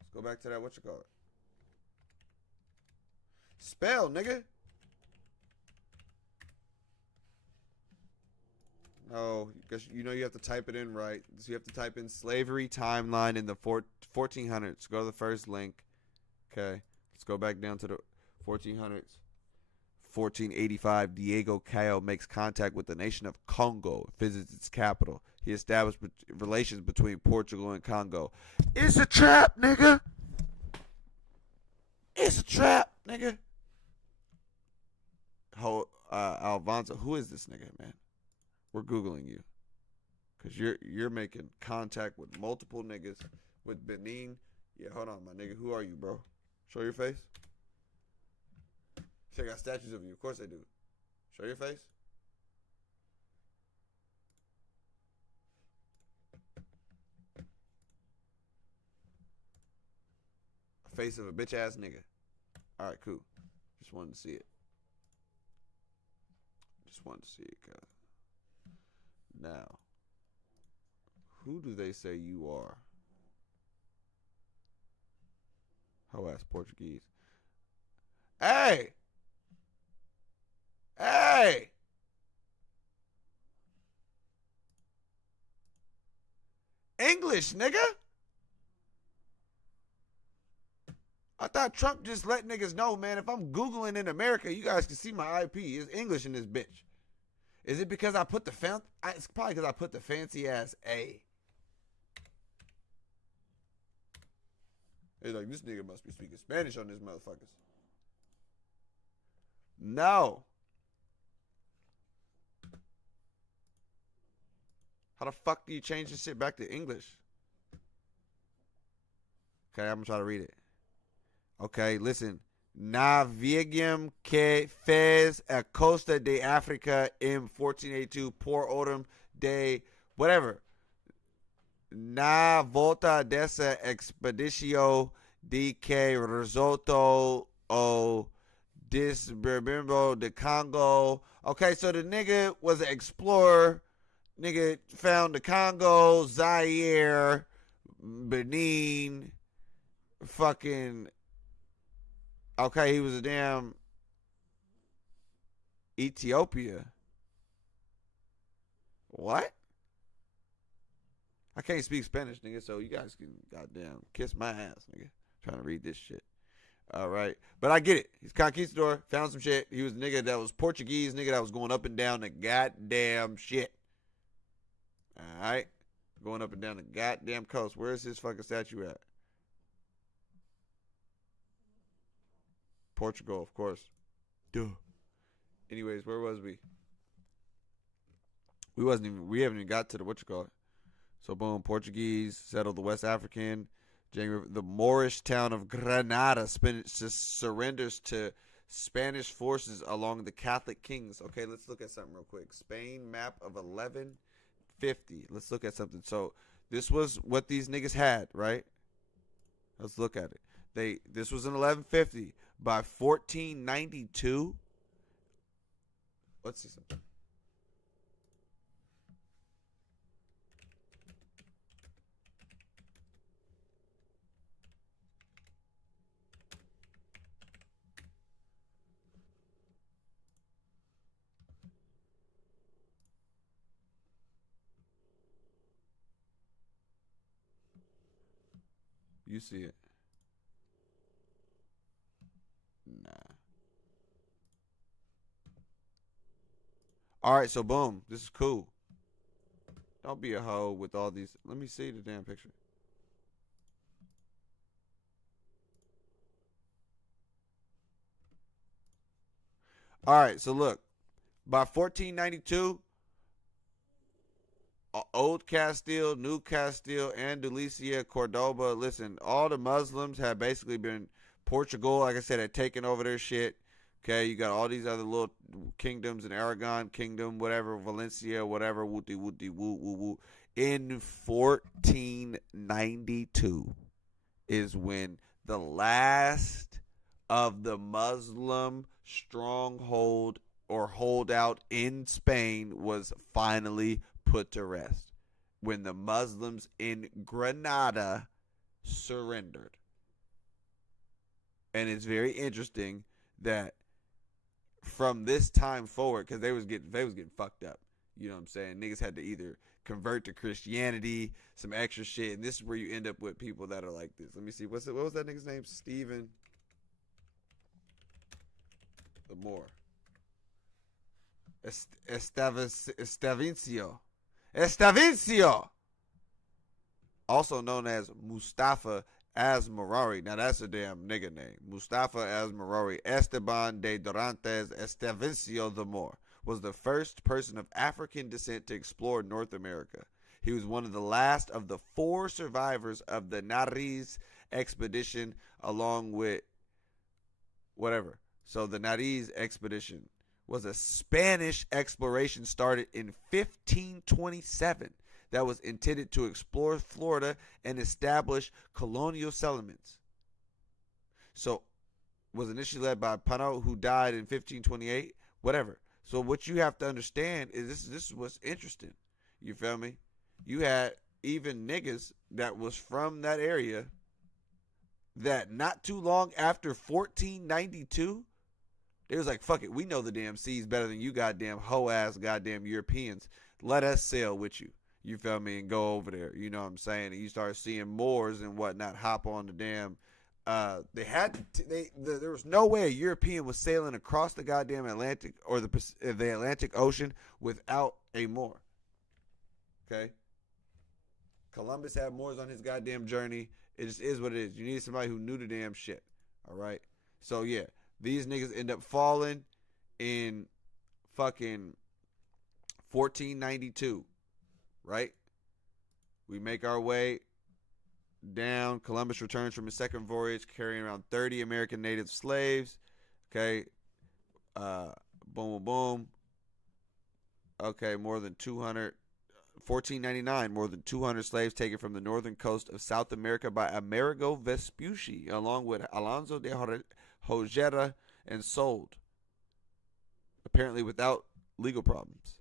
Let's go back to that, what you call it? Spell, nigga. No, because you know you have to type it in right. So you have to type in slavery timeline in the 1400s. Go to the first link. Okay. Let's go back down to the 1400s. 1485, Diego Cao makes contact with the nation of Congo, visits its capital. He established relations between Portugal and Congo. It's a trap, nigga. It's a trap, nigga. Alfonso. Who is this nigga, man? We're Googling you. Because you're making contact with multiple niggas with Benin. Yeah, hold on, my nigga. Who are you, bro? Show your face. They got statues of you. Of course they do. Show your face. A face of a bitch ass nigga. All right, cool. Just wanted to see it. Just wanted to see it, guys. Now, who do they say you are? How ass Portuguese? Hey! Hey! English, nigga? I thought Trump just let niggas know, man, if I'm Googling in America, you guys can see my IP. It's English in this bitch. Is it because I put the it's probably because I put the fancy ass A. It's like, this nigga must be speaking Spanish on this motherfuckers. No. How the fuck do you change this shit back to English? Okay, I'm gonna try to read it. Okay, listen. Navegam que fez a costa de África em 1482 por ordem de whatever. Na volta dessa expedição de que resultou o descobrimento de Congo. Okay, so the nigga was an explorer. Nigga found the Congo, Zaire, Benin, fucking. Okay, he was a damn Ethiopia. What? I can't speak Spanish, nigga, so you guys can goddamn kiss my ass, nigga. Trying to read this shit. All right. But I get it. He's conquistador, found some shit. He was a nigga that was Portuguese, nigga that was going up and down the goddamn shit. All right. Going up and down the goddamn coast. Where's his fucking statue at? Portugal, of course. Duh. Anyways, where was we? We haven't even got to the what you call it. So boom, Portuguese settled the West African. The Moorish town of Granada surrenders to Spanish forces along the Catholic kings. Okay, let's look at something real quick. Spain map of 1150. Let's look at something. So this was what these niggas had, right? Let's look at it. This was in 1150. By 1492, let's see something. You see it. Nah. All right, so boom. This is cool. Don't be a hoe with all these. Let me see the damn picture. All right, so look. By 1492, Old Castile, New Castile, Andalusia, Cordoba. Listen, all the Muslims have basically been Portugal, like I said, had taken over their shit. Okay, you got all these other little kingdoms in Aragon Kingdom, whatever, Valencia, whatever, wooty wooty woo woo woo. In 1492 is when the last of the Muslim stronghold or holdout in Spain was finally put to rest. When the Muslims in Granada surrendered. And it's very interesting that from this time forward, because they was getting fucked up. You know what I'm saying? Niggas had to either convert to Christianity, some extra shit, and this is where you end up with people that are like this. Let me see. What was that nigga's name? Stephen the Moor. Estavincio. Also known as Mustafa Azmarari. Now that's a damn nigga name. Mustafa Azmarari. Esteban de Dorantes Estavincio the Moor. was the first person of African descent to explore North America. He was one of the last of the 4 survivors of the Nariz expedition, along with whatever. So the Nariz expedition was a Spanish exploration started in 1527 that was intended to explore Florida and establish colonial settlements. So was initially led by Pano, who died in 1528, whatever. So what you have to understand is this is what's interesting. You feel me? You had even niggas that was from that area that not too long after 1492, they was like, fuck it, we know the damn seas better than you goddamn hoe-ass goddamn Europeans. Let us sail with you. You feel me? And go over there. You know what I'm saying? And you start seeing Moors and whatnot hop on the damn... there was no way a European was sailing across the goddamn Atlantic or the Atlantic Ocean without a Moor. Okay? Columbus had Moors on his goddamn journey. It just is what it is. You need somebody who knew the damn shit. All right? So, yeah. These niggas end up falling in fucking 1492. Right? We make our way down. Columbus returns from his second voyage carrying around 30 American native slaves. Okay. Boom, boom, boom. Okay, more than 200. 1499, more than 200 slaves taken from the northern coast of South America by Amerigo Vespucci, along with Alonso de Hojera, and sold, apparently without legal problems.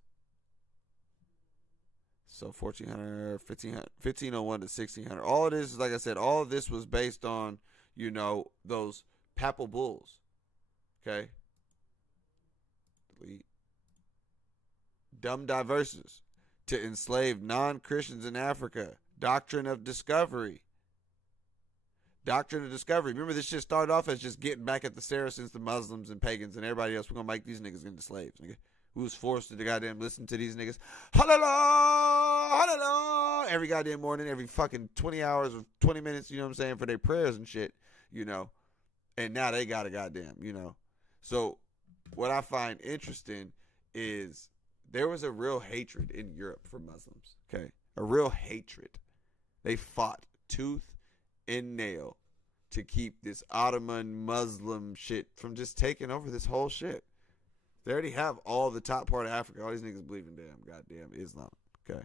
So 1400, 1501 to 1600. All of this is, like I said, all of this was based on, you know, those papal bulls. Okay? Delete. Dumb diverses to enslave non-Christians in Africa. Doctrine of discovery. Doctrine of discovery. Remember, this shit started off as just getting back at the Saracens, the Muslims, and pagans, and everybody else. We're going to make these niggas into slaves, nigga. Who was forced to goddamn listen to these niggas. Hallelujah! Every goddamn morning, every fucking 20 hours or 20 minutes, you know what I'm saying, for their prayers and shit, you know. And now they got a goddamn, you know. So what I find interesting is there was a real hatred in Europe for Muslims, okay? A real hatred. They fought tooth and nail to keep this Ottoman Muslim shit from just taking over this whole shit. They already have all the top part of Africa. All these niggas believe in damn goddamn Islam, okay?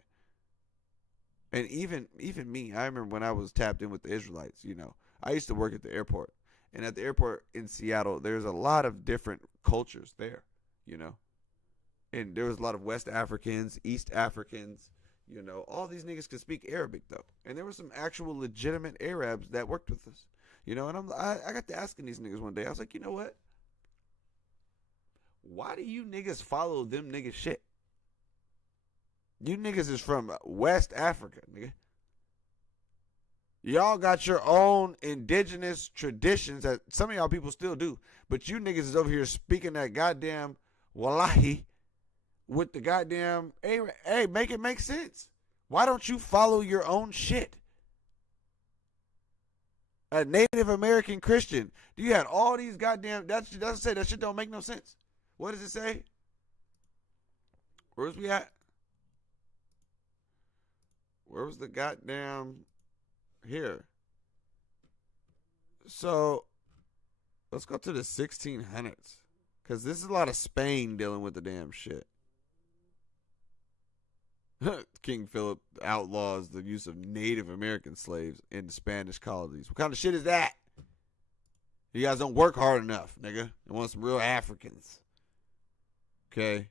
And even me, I remember when I was tapped in with the Israelites, you know. I used to work at the airport. And at the airport in Seattle, there's a lot of different cultures there, you know. And there was a lot of West Africans, East Africans, you know. All these niggas could speak Arabic, though. And there were some actual legitimate Arabs that worked with us, you know. And I got to asking these niggas one day. I was like, you know what? Why do you niggas follow them niggas shit? You niggas is from West Africa, nigga. Y'all got your own indigenous traditions that some of y'all people still do. But you niggas is over here speaking that goddamn wallahi with the goddamn, hey, make it make sense. Why don't you follow your own shit? A Native American Christian. You had all these goddamn, that doesn't say that shit don't make no sense. What does it say? Where's we at? Where was the goddamn here? So let's go to the 1600s, because this is a lot of Spain dealing with the damn shit. King Philip outlaws the use of Native American slaves in the Spanish colonies. What kind of shit is that? You guys don't work hard enough, nigga. You want some real Africans. Okay.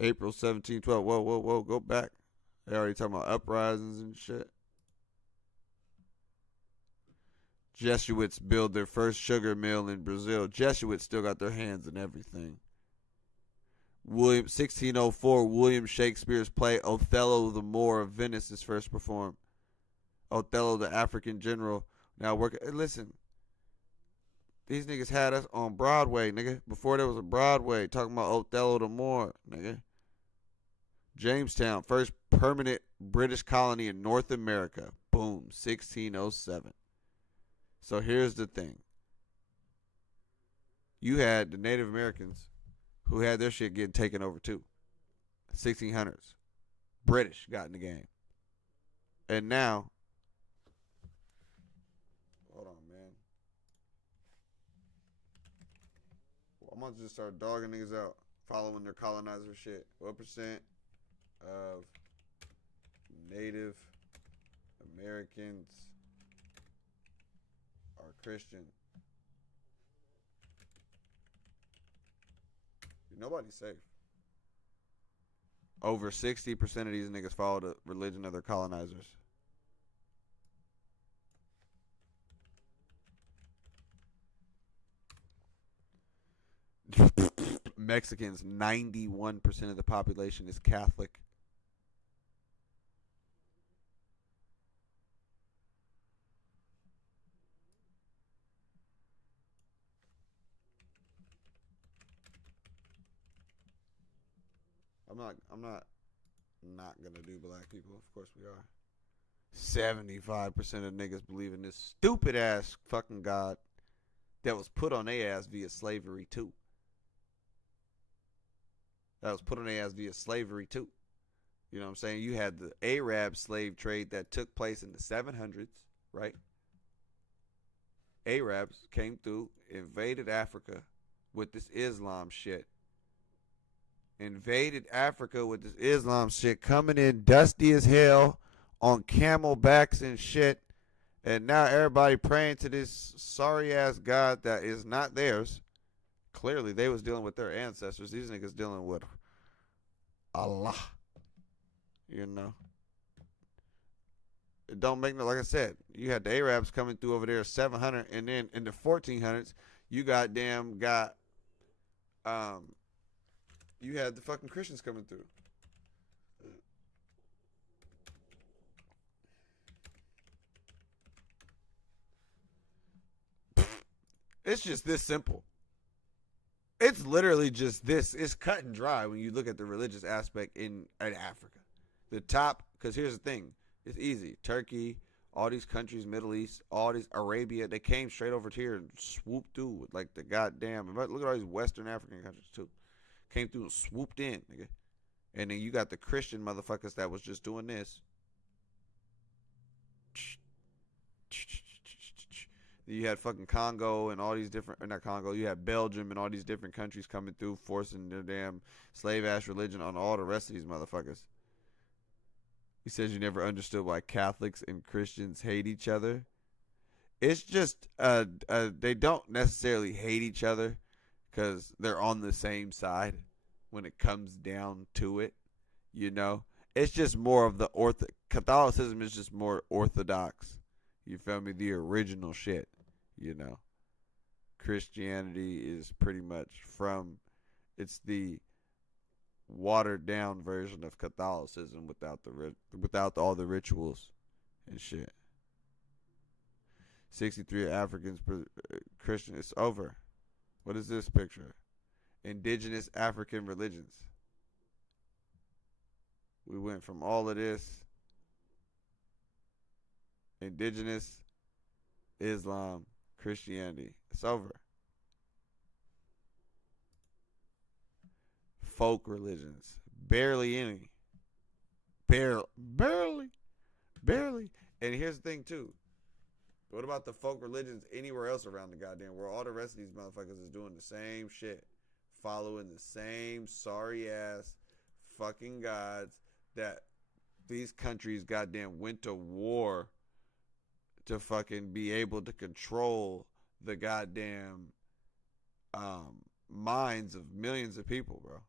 April 1712. Whoa. Go back. They already talking about uprisings and shit. Jesuits build their first sugar mill in Brazil. Jesuits still got their hands in everything. 1604, William Shakespeare's play Othello the Moor of Venice is first performed. Othello, the African general. Now listen. These niggas had us on Broadway, nigga. Before there was a Broadway, talking about Othello the Moor, nigga. Jamestown, first permanent British colony in North America. Boom, 1607. So here's the thing. You had the Native Americans who had their shit getting taken over too. 1600s. British got in the game. And now, hold on, man. I'm gonna just start dogging niggas out, following their colonizer shit. What percent of Native Americans are Christian? Nobody's safe. Over 60% of these niggas follow the religion of their colonizers. Mexicans, 91% of the population is Catholic. I'm not gonna do black people. Of course we are. 75% of niggas believe in this stupid ass fucking God that was put on their ass via slavery too. You know what I'm saying? You had the Arab slave trade that took place in the 700s, right? Arabs came through, invaded Africa with this Islam shit. Coming in dusty as hell on camel backs and shit. And now everybody praying to this sorry ass God that is not theirs. Clearly they was dealing with their ancestors. These niggas dealing with Allah. You know. It don't make no, like I said, you had the Arabs coming through over there 700, and then in the 1400s, you got you had the fucking Christians coming through. It's just this simple. It's literally just this. It's cut and dry when you look at the religious aspect in Africa. The top, because here's the thing. It's easy. Turkey, all these countries, Middle East, all these Arabia, they came straight over here and swooped through with like the goddamn, look at all these Western African countries too. Came through and swooped in, nigga. And then you got the Christian motherfuckers that was just doing this. You had fucking Congo and all these different, or not Congo, you had Belgium and all these different countries coming through, forcing their damn slave-ass religion on all the rest of these motherfuckers. He says you never understood why Catholics and Christians hate each other. It's just, they don't necessarily hate each other because they're on the same side when it comes down to it, you know? It's just more of the Catholicism is just more orthodox. You feel me? The original shit, you know? Christianity is pretty much it's the watered down version of Catholicism without all the rituals and shit. 63 Africans per Christian. It's over. What is this picture? Indigenous African religions. We went from all of this indigenous, Islam, Christianity. It's over. Folk religions. Barely any. Barely. And here's the thing, too. What about the folk religions anywhere else around the goddamn world? All the rest of these motherfuckers is doing the same shit. Following the same sorry-ass fucking gods that these countries goddamn went to war to fucking be able to control the goddamn minds of millions of people, bro.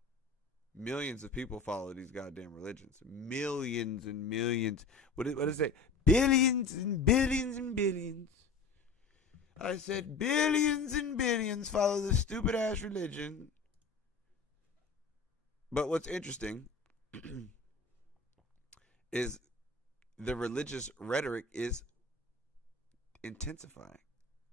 Millions of people follow these goddamn religions. Millions and millions. What is it? Billions and billions and billions. I said billions and billions follow this stupid ass religion. But what's interesting is the religious rhetoric is intensifying.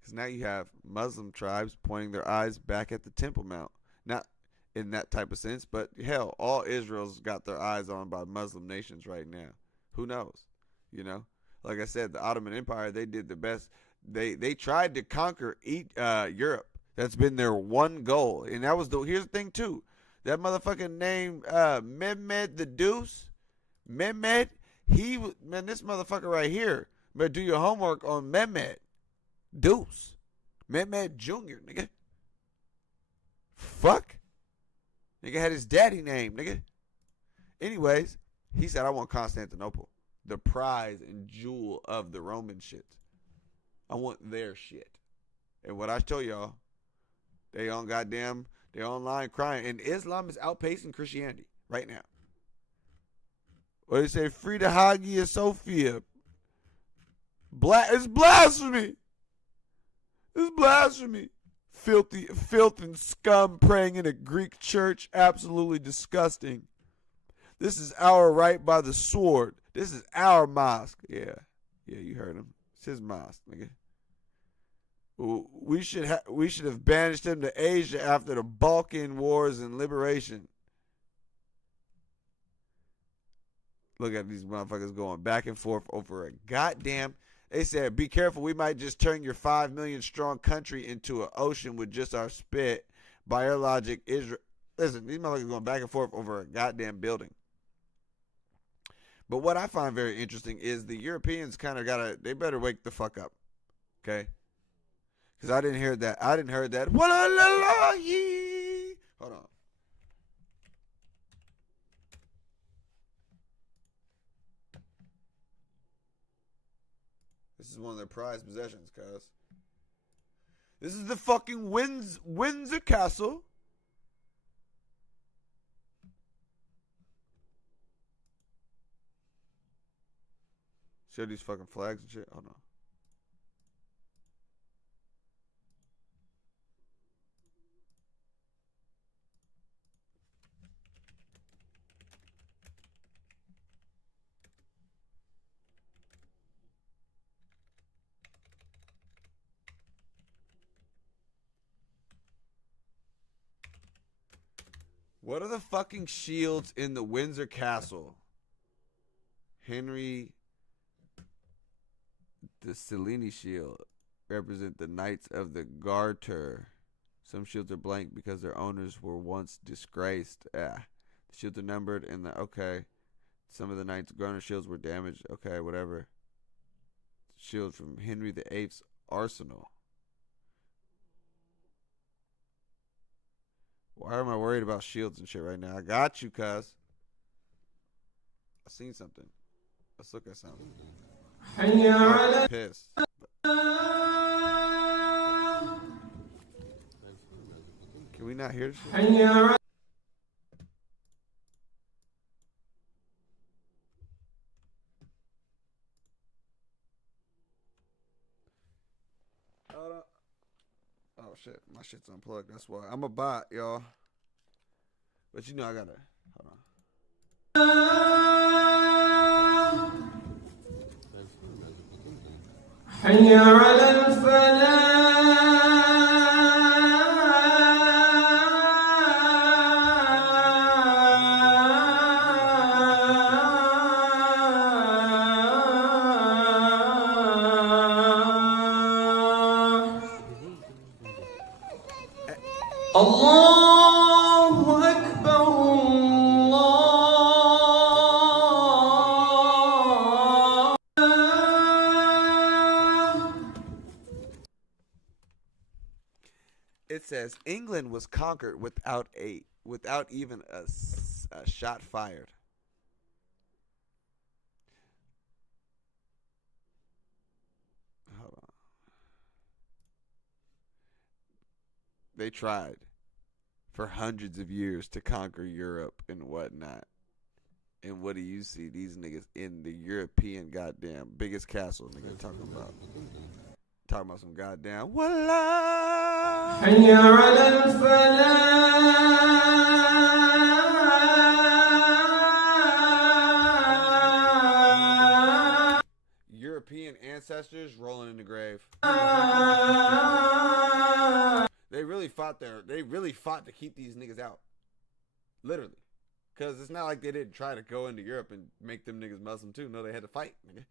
Because now you have Muslim tribes pointing their eyes back at the Temple Mount. Not in that type of sense, but hell, all Israel's got their eyes on by Muslim nations right now. Who knows? You know? Like I said, the Ottoman Empire, they did the best. They tried to conquer Europe. That's been their one goal. And that was here's the thing too. That motherfucking name, Mehmed the Deuce. Mehmed, man, this motherfucker right here. Better do your homework on Mehmed Deuce. Mehmed Jr., nigga. Fuck. Nigga had his daddy name, nigga. Anyways, he said, I want Constantinople. The prize and jewel of the Roman shit. I want their shit. And what I tell y'all, they online crying. And Islam is outpacing Christianity right now. What they say, free the Hagia Sophia. It's blasphemy. It's blasphemy. Filth and scum praying in a Greek church. Absolutely disgusting. This is our right by the sword. This is our mosque. Yeah, you heard him. It's his mosque, nigga. We should have banished him to Asia after the Balkan Wars and liberation. Look at these motherfuckers going back and forth over a goddamn. They said, be careful, we might just turn your 5 million strong country into an ocean with just our spit. By your logic, Israel. Listen, these motherfuckers going back and forth over a goddamn building. But what I find very interesting is the Europeans kind of they better wake the fuck up. Okay? Because I didn't hear that. Hold on. This is one of their prized possessions, cuz. This is the fucking Windsor Castle. Show these fucking flags and shit. Oh no. What are the fucking shields in the Windsor Castle? Henry the Cellini shield represent the Knights of the Garter. Some shields are blank because their owners were once disgraced. The shields are numbered and okay. Some of the Knights Garter shields were damaged. Okay, whatever. Shield from Henry VIII's arsenal. Why am I worried about shields and shit right now? I got you, cuz. I seen something. Let's look at something. I'm pissed. Can we not hear this shit? Oh shit, my shit's unplugged. That's why. I'm a bot, y'all. But you know I gotta. Hold on. حي على الفلاح. الله أكبر الله. It says England was conquered without even a shot fired. Hold on. They tried for hundreds of years to conquer Europe and whatnot. And what do you see? These niggas in the European goddamn biggest castle nigga talking about. Talking about some goddamn Wallah. حي على الفلاح. European ancestors rolling in the grave. They really fought to keep these niggas out. Literally. Because it's not like they didn't try to go into Europe and make them niggas Muslim too. No, they had to fight, nigga.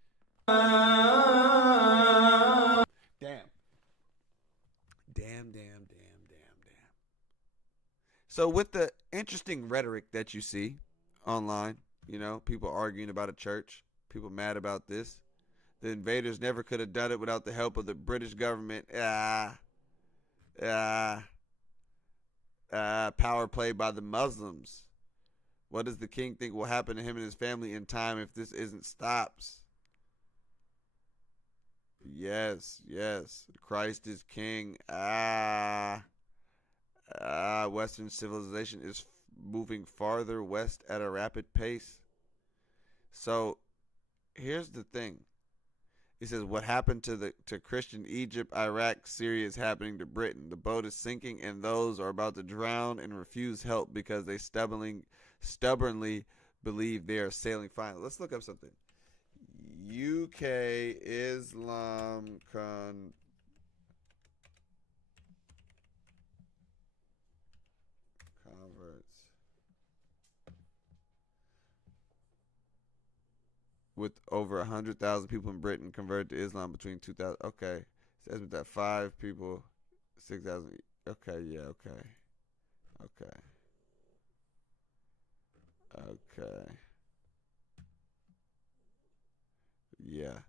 Damn. So with the interesting rhetoric that you see online, people arguing about a church, people mad about this. The invaders never could have done it without the help of the British government. Ah, power play by the Muslims. What does the king think will happen to him and his family in time if this isn't stops? Yes, yes. Christ is king. Western civilization is moving farther west at a rapid pace. So here's the thing. He says, what happened to Christian Egypt, Iraq, Syria is happening to Britain. The boat is sinking, and those are about to drown and refuse help because they stubbornly believe they are sailing fine. Let's look up something. UK Islam converts with over 100,000 people in Britain converted to Islam between 2000. Okay, it says with that 5 people, 6,000. Okay, yeah, okay. Yeah,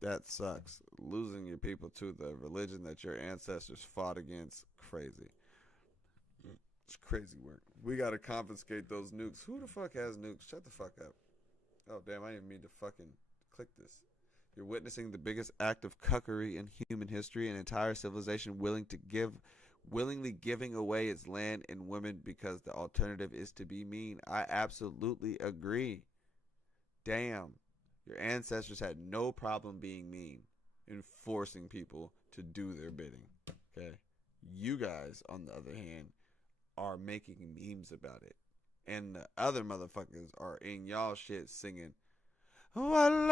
that sucks. Losing your people to the religion that your ancestors fought against, crazy. It's crazy work. We gotta confiscate those nukes. Who the fuck has nukes? Shut the fuck up. Oh damn, I didn't mean to fucking click this. You're witnessing the biggest act of cuckery in human history, an entire civilization willingly giving away its land and women because the alternative is to be mean. I absolutely agree. Damn. Your ancestors had no problem being mean and forcing people to do their bidding. Okay? You guys, on the other hand, are making memes about it. And the other motherfuckers are in y'all shit singing, oh, Allah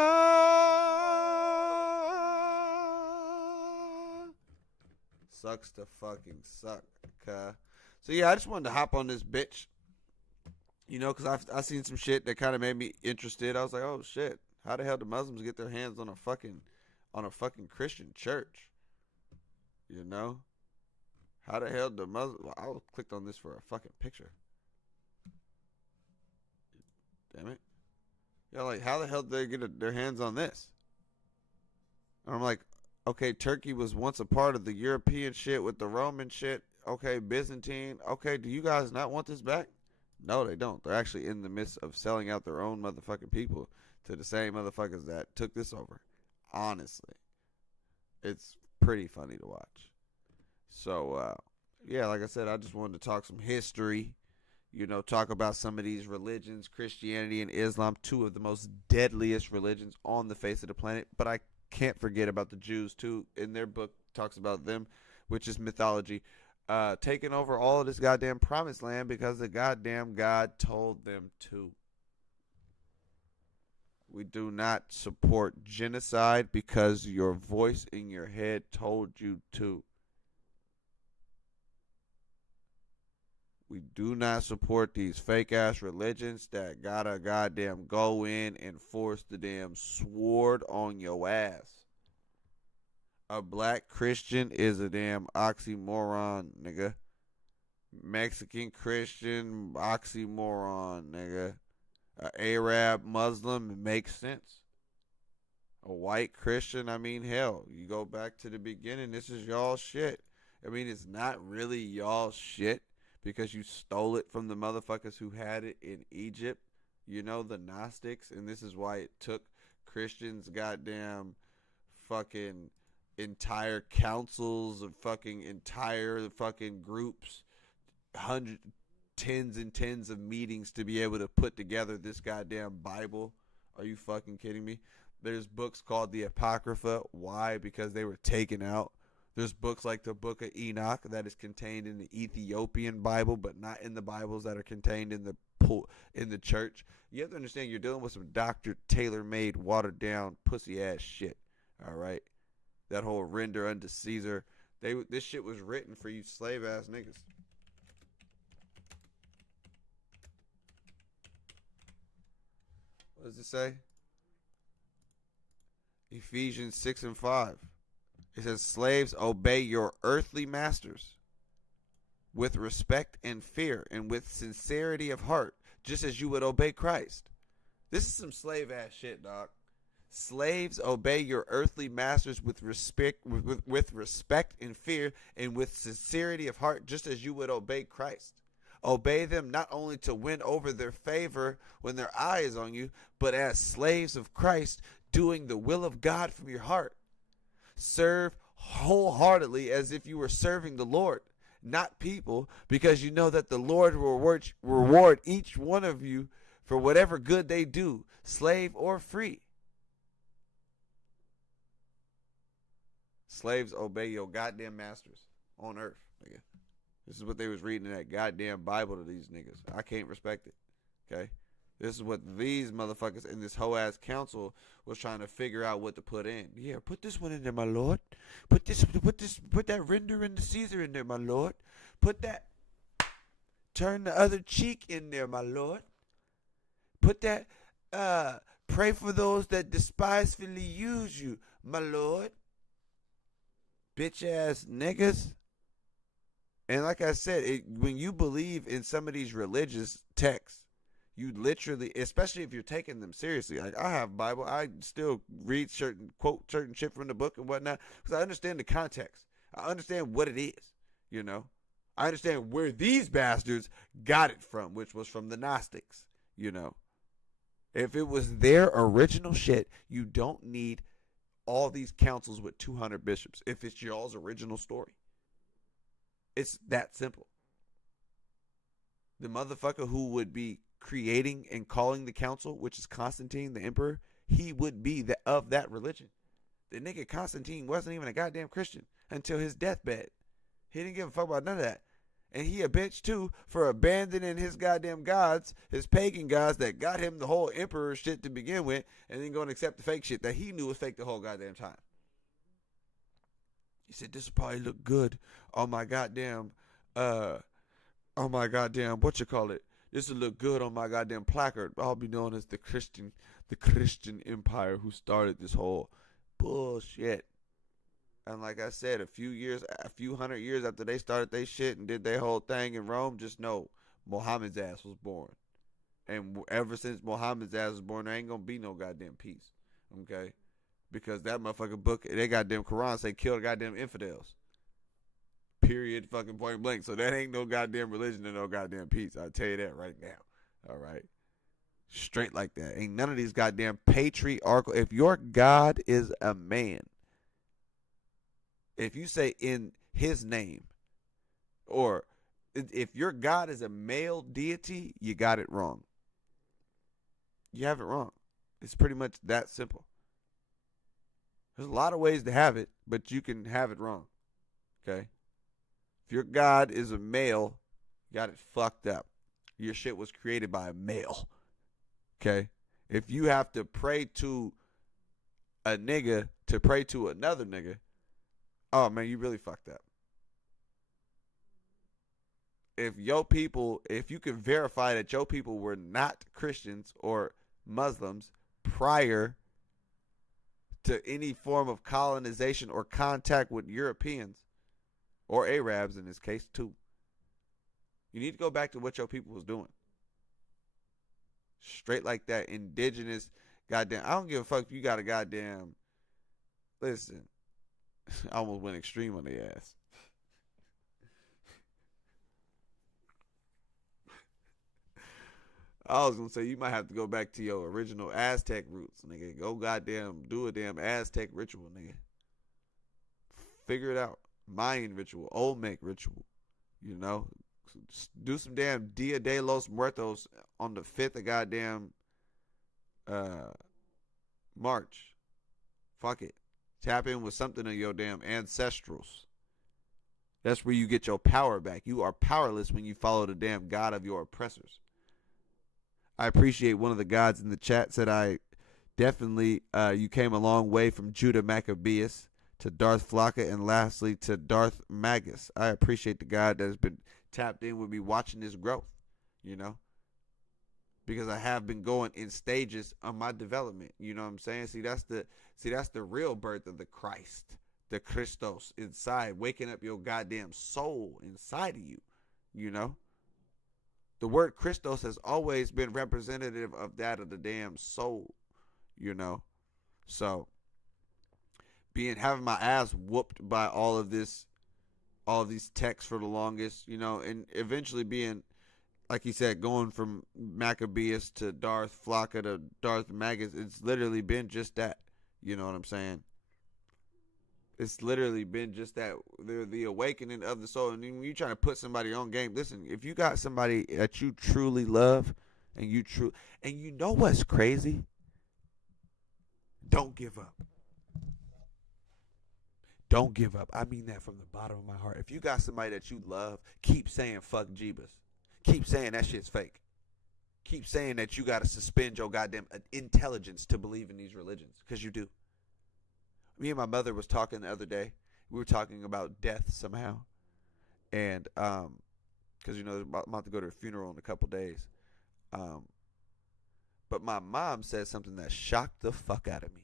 sucks to fucking suck, okay? So yeah, I just wanted to hop on this bitch, because I seen some shit that kind of made me interested. I was like, oh shit, how the hell do Muslims get their hands on a fucking Christian church? How the hell do Muslims? Well, I clicked on this for a fucking picture. Damn it. Yeah, like, how the hell did they get their hands on this? And I'm like, okay, Turkey was once a part of the European shit with the Roman shit. Okay, Byzantine. Okay, do you guys not want this back? No, they don't. They're actually in the midst of selling out their own motherfucking people to the same motherfuckers that took this over. Honestly. It's pretty funny to watch. So, yeah, like I said, I just wanted to talk some history. Talk about some of these religions, Christianity and Islam, 2 of the most deadliest religions on the face of the planet. But I can't forget about the Jews, too. In their book, talks about them, which is mythology, taking over all of this goddamn promised land because the goddamn God told them to. We do not support genocide because your voice in your head told you to. We do not support these fake ass religions that gotta goddamn go in and force the damn sword on your ass. A black Christian is a damn oxymoron, nigga. Mexican Christian, oxymoron, nigga. A Arab Muslim makes sense. A white Christian, I mean, hell, you go back to the beginning, this is y'all shit. I mean, it's not really y'all shit because you stole it from the motherfuckers who had it in Egypt, the Gnostics, and this is why it took Christians goddamn fucking entire councils of fucking entire fucking groups, tens and tens of meetings to be able to put together this goddamn Bible. Are you fucking kidding me? There's books called the Apocrypha. Why? Because they were taken out. There's books like the Book of Enoch that is contained in the Ethiopian Bible, but not in the Bibles that are contained in the church. You have to understand you're dealing with some Dr. Tailor-made, watered-down, pussy-ass shit. All right? That whole render unto Caesar. This shit was written for you slave-ass niggas. What does it say? Ephesians 6 and 5. It says, slaves, obey your earthly masters. with respect and fear and with sincerity of heart, just as you would obey Christ. This is some slave ass shit, dog. Slaves, obey your earthly masters with respect, with respect and fear, and with sincerity of heart, just as you would obey Christ. Obey them not only to win over their favor when their eye is on you, but as slaves of Christ, doing the will of God from your heart. Serve wholeheartedly as if you were serving the Lord, not people, because you know that the Lord will reward each one of you for whatever good they do, slave or free. Slaves, obey your goddamn masters on earth, nigga. This is what they was reading in that goddamn Bible to these niggas. I can't respect it. Okay? This is what these motherfuckers in this whole ass council was trying to figure out what to put in. Yeah, put this one in there, my lord. Put that render in the Caesar in there, my lord. Put that, turn the other cheek in there, my lord. Put that, pray for those that despisefully use you, my lord. Bitch ass niggas. And like I said, when you believe in some of these religious texts, you literally, especially if you're taking them seriously. Like, I have Bible. I still read quote certain shit from the book and whatnot, because I understand the context. I understand what it is, you know. I understand where these bastards got it from, which was from the Gnostics, you know. If it was their original shit, you don't need all these councils with 200 bishops if it's y'all's original story. It's that simple. The motherfucker who would be creating and calling the council, which is Constantine the emperor, he would be of that religion. The nigga Constantine wasn't even a goddamn Christian until his deathbed. He didn't give a fuck about none of that. And he a bitch too for abandoning his goddamn gods, his pagan gods that got him the whole emperor shit to begin with, and then going to accept the fake shit that he knew was fake the whole goddamn time. He said, this will probably look good on my goddamn, what you call it? This will look good on my goddamn placard. I'll be known as the Christian empire who started this whole bullshit. And like I said, a few hundred years after they started their shit and did their whole thing in Rome, just know Muhammad's ass was born. And ever since Muhammad's ass was born, there ain't gonna be no goddamn peace. Okay? Because that motherfucking book, they goddamn Quran say kill the goddamn infidels. Period, fucking point blank. So that ain't no goddamn religion and no goddamn peace. I'll tell you that right now. All right? Straight like that. Ain't none of these goddamn patriarchal. If your God is a man, if you say in his name, or if your God is a male deity, you got it wrong. You have it wrong. It's pretty much that simple. There's a lot of ways to have it, but you can have it wrong. Okay? If your God is a male, you got it fucked up. Your shit was created by a male. Okay? If you have to pray to a nigga to pray to another nigga, oh man, you really fucked up. If you can verify that your people were not Christians or Muslims prior to any form of colonization or contact with Europeans, or Arabs in this case too, you need to go back to what your people was doing. Straight like that, indigenous, goddamn. I don't give a fuck if you got a goddamn. Listen, I almost went extreme on the ass. I was gonna say you might have to go back to your original Aztec roots, nigga. Go goddamn do a damn Aztec ritual, nigga. Figure it out. Mayan ritual, Olmec ritual. You know, do some damn Dia de los Muertos on the 5th of goddamn March. Fuck it. Tap in with something of your damn ancestrals. That's where you get your power back. You are powerless when you follow the damn god of your oppressors. I appreciate one of the gods in the chat said I definitely you came a long way from Judah Maccabeus to Darth Flocka and lastly to Darth Magus. I appreciate the God that has been tapped in with me watching this growth, you know, because I have been going in stages of my development. You know what I'm saying? See, that's the real birth of the Christ, the Christos inside, waking up your goddamn soul inside of you. you know? The word Christos has always been representative of that of the damn soul, you know? So, having my ass whooped by all of these texts for the longest, you know, and eventually being, like he said, going from Maccabeus to Darth Flocka to Darth Magus, it's literally been just that. You know what I'm saying? It's literally been just that, the awakening of the soul. And when you trying to put somebody on game, listen, if you got somebody that you truly love, and you know what's crazy? Don't give up. Don't give up. I mean that from the bottom of my heart. If you got somebody that you love, keep saying fuck Jeebus. Keep saying that shit's fake. Keep saying that you got to suspend your goddamn intelligence to believe in these religions, because you do. Me and my mother was talking the other day. We were talking about death somehow. And, because, you know, I'm about to go to a funeral in a couple days. But my mom said something that shocked the fuck out of me.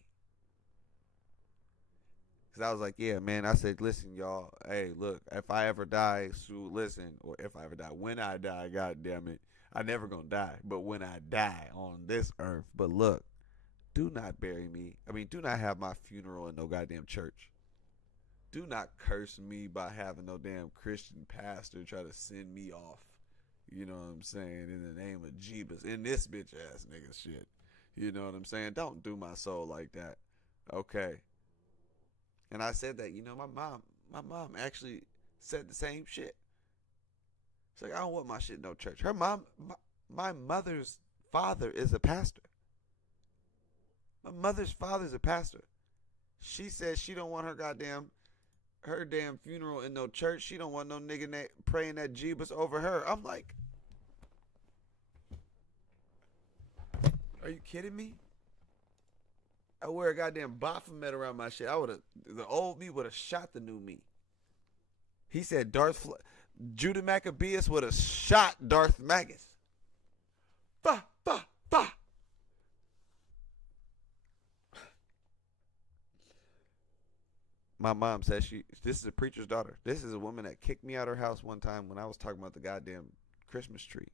Because I was like, yeah, man. I said, listen, y'all. Hey, look, if I ever die, listen. Or if I ever die, when I die, God damn it. I never gonna die. But when I die on this earth. But look, do not bury me. I mean, do not have my funeral in no goddamn church. Do not curse me by having no damn Christian pastor try to send me off. You know what I'm saying? In the name of Jeebus. In this bitch ass nigga shit. You know what I'm saying? Don't do my soul like that. Okay. And I said that, you know, my mom actually said the same shit. It's like, I don't want my shit in no church. Her mom, my mother's father is a pastor. My mother's father's a pastor. She says she don't want her damn funeral in no church. She don't want no nigga praying that Jeebus over her. I'm like, are you kidding me? I wear a goddamn Baphomet around my shit. The old me would have shot the new me. He said Judah Maccabeus would have shot Darth Magus. Bah, bah, bah. My mom says this is a preacher's daughter. This is a woman that kicked me out of her house one time when I was talking about the goddamn Christmas tree.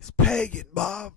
It's pagan, Mom.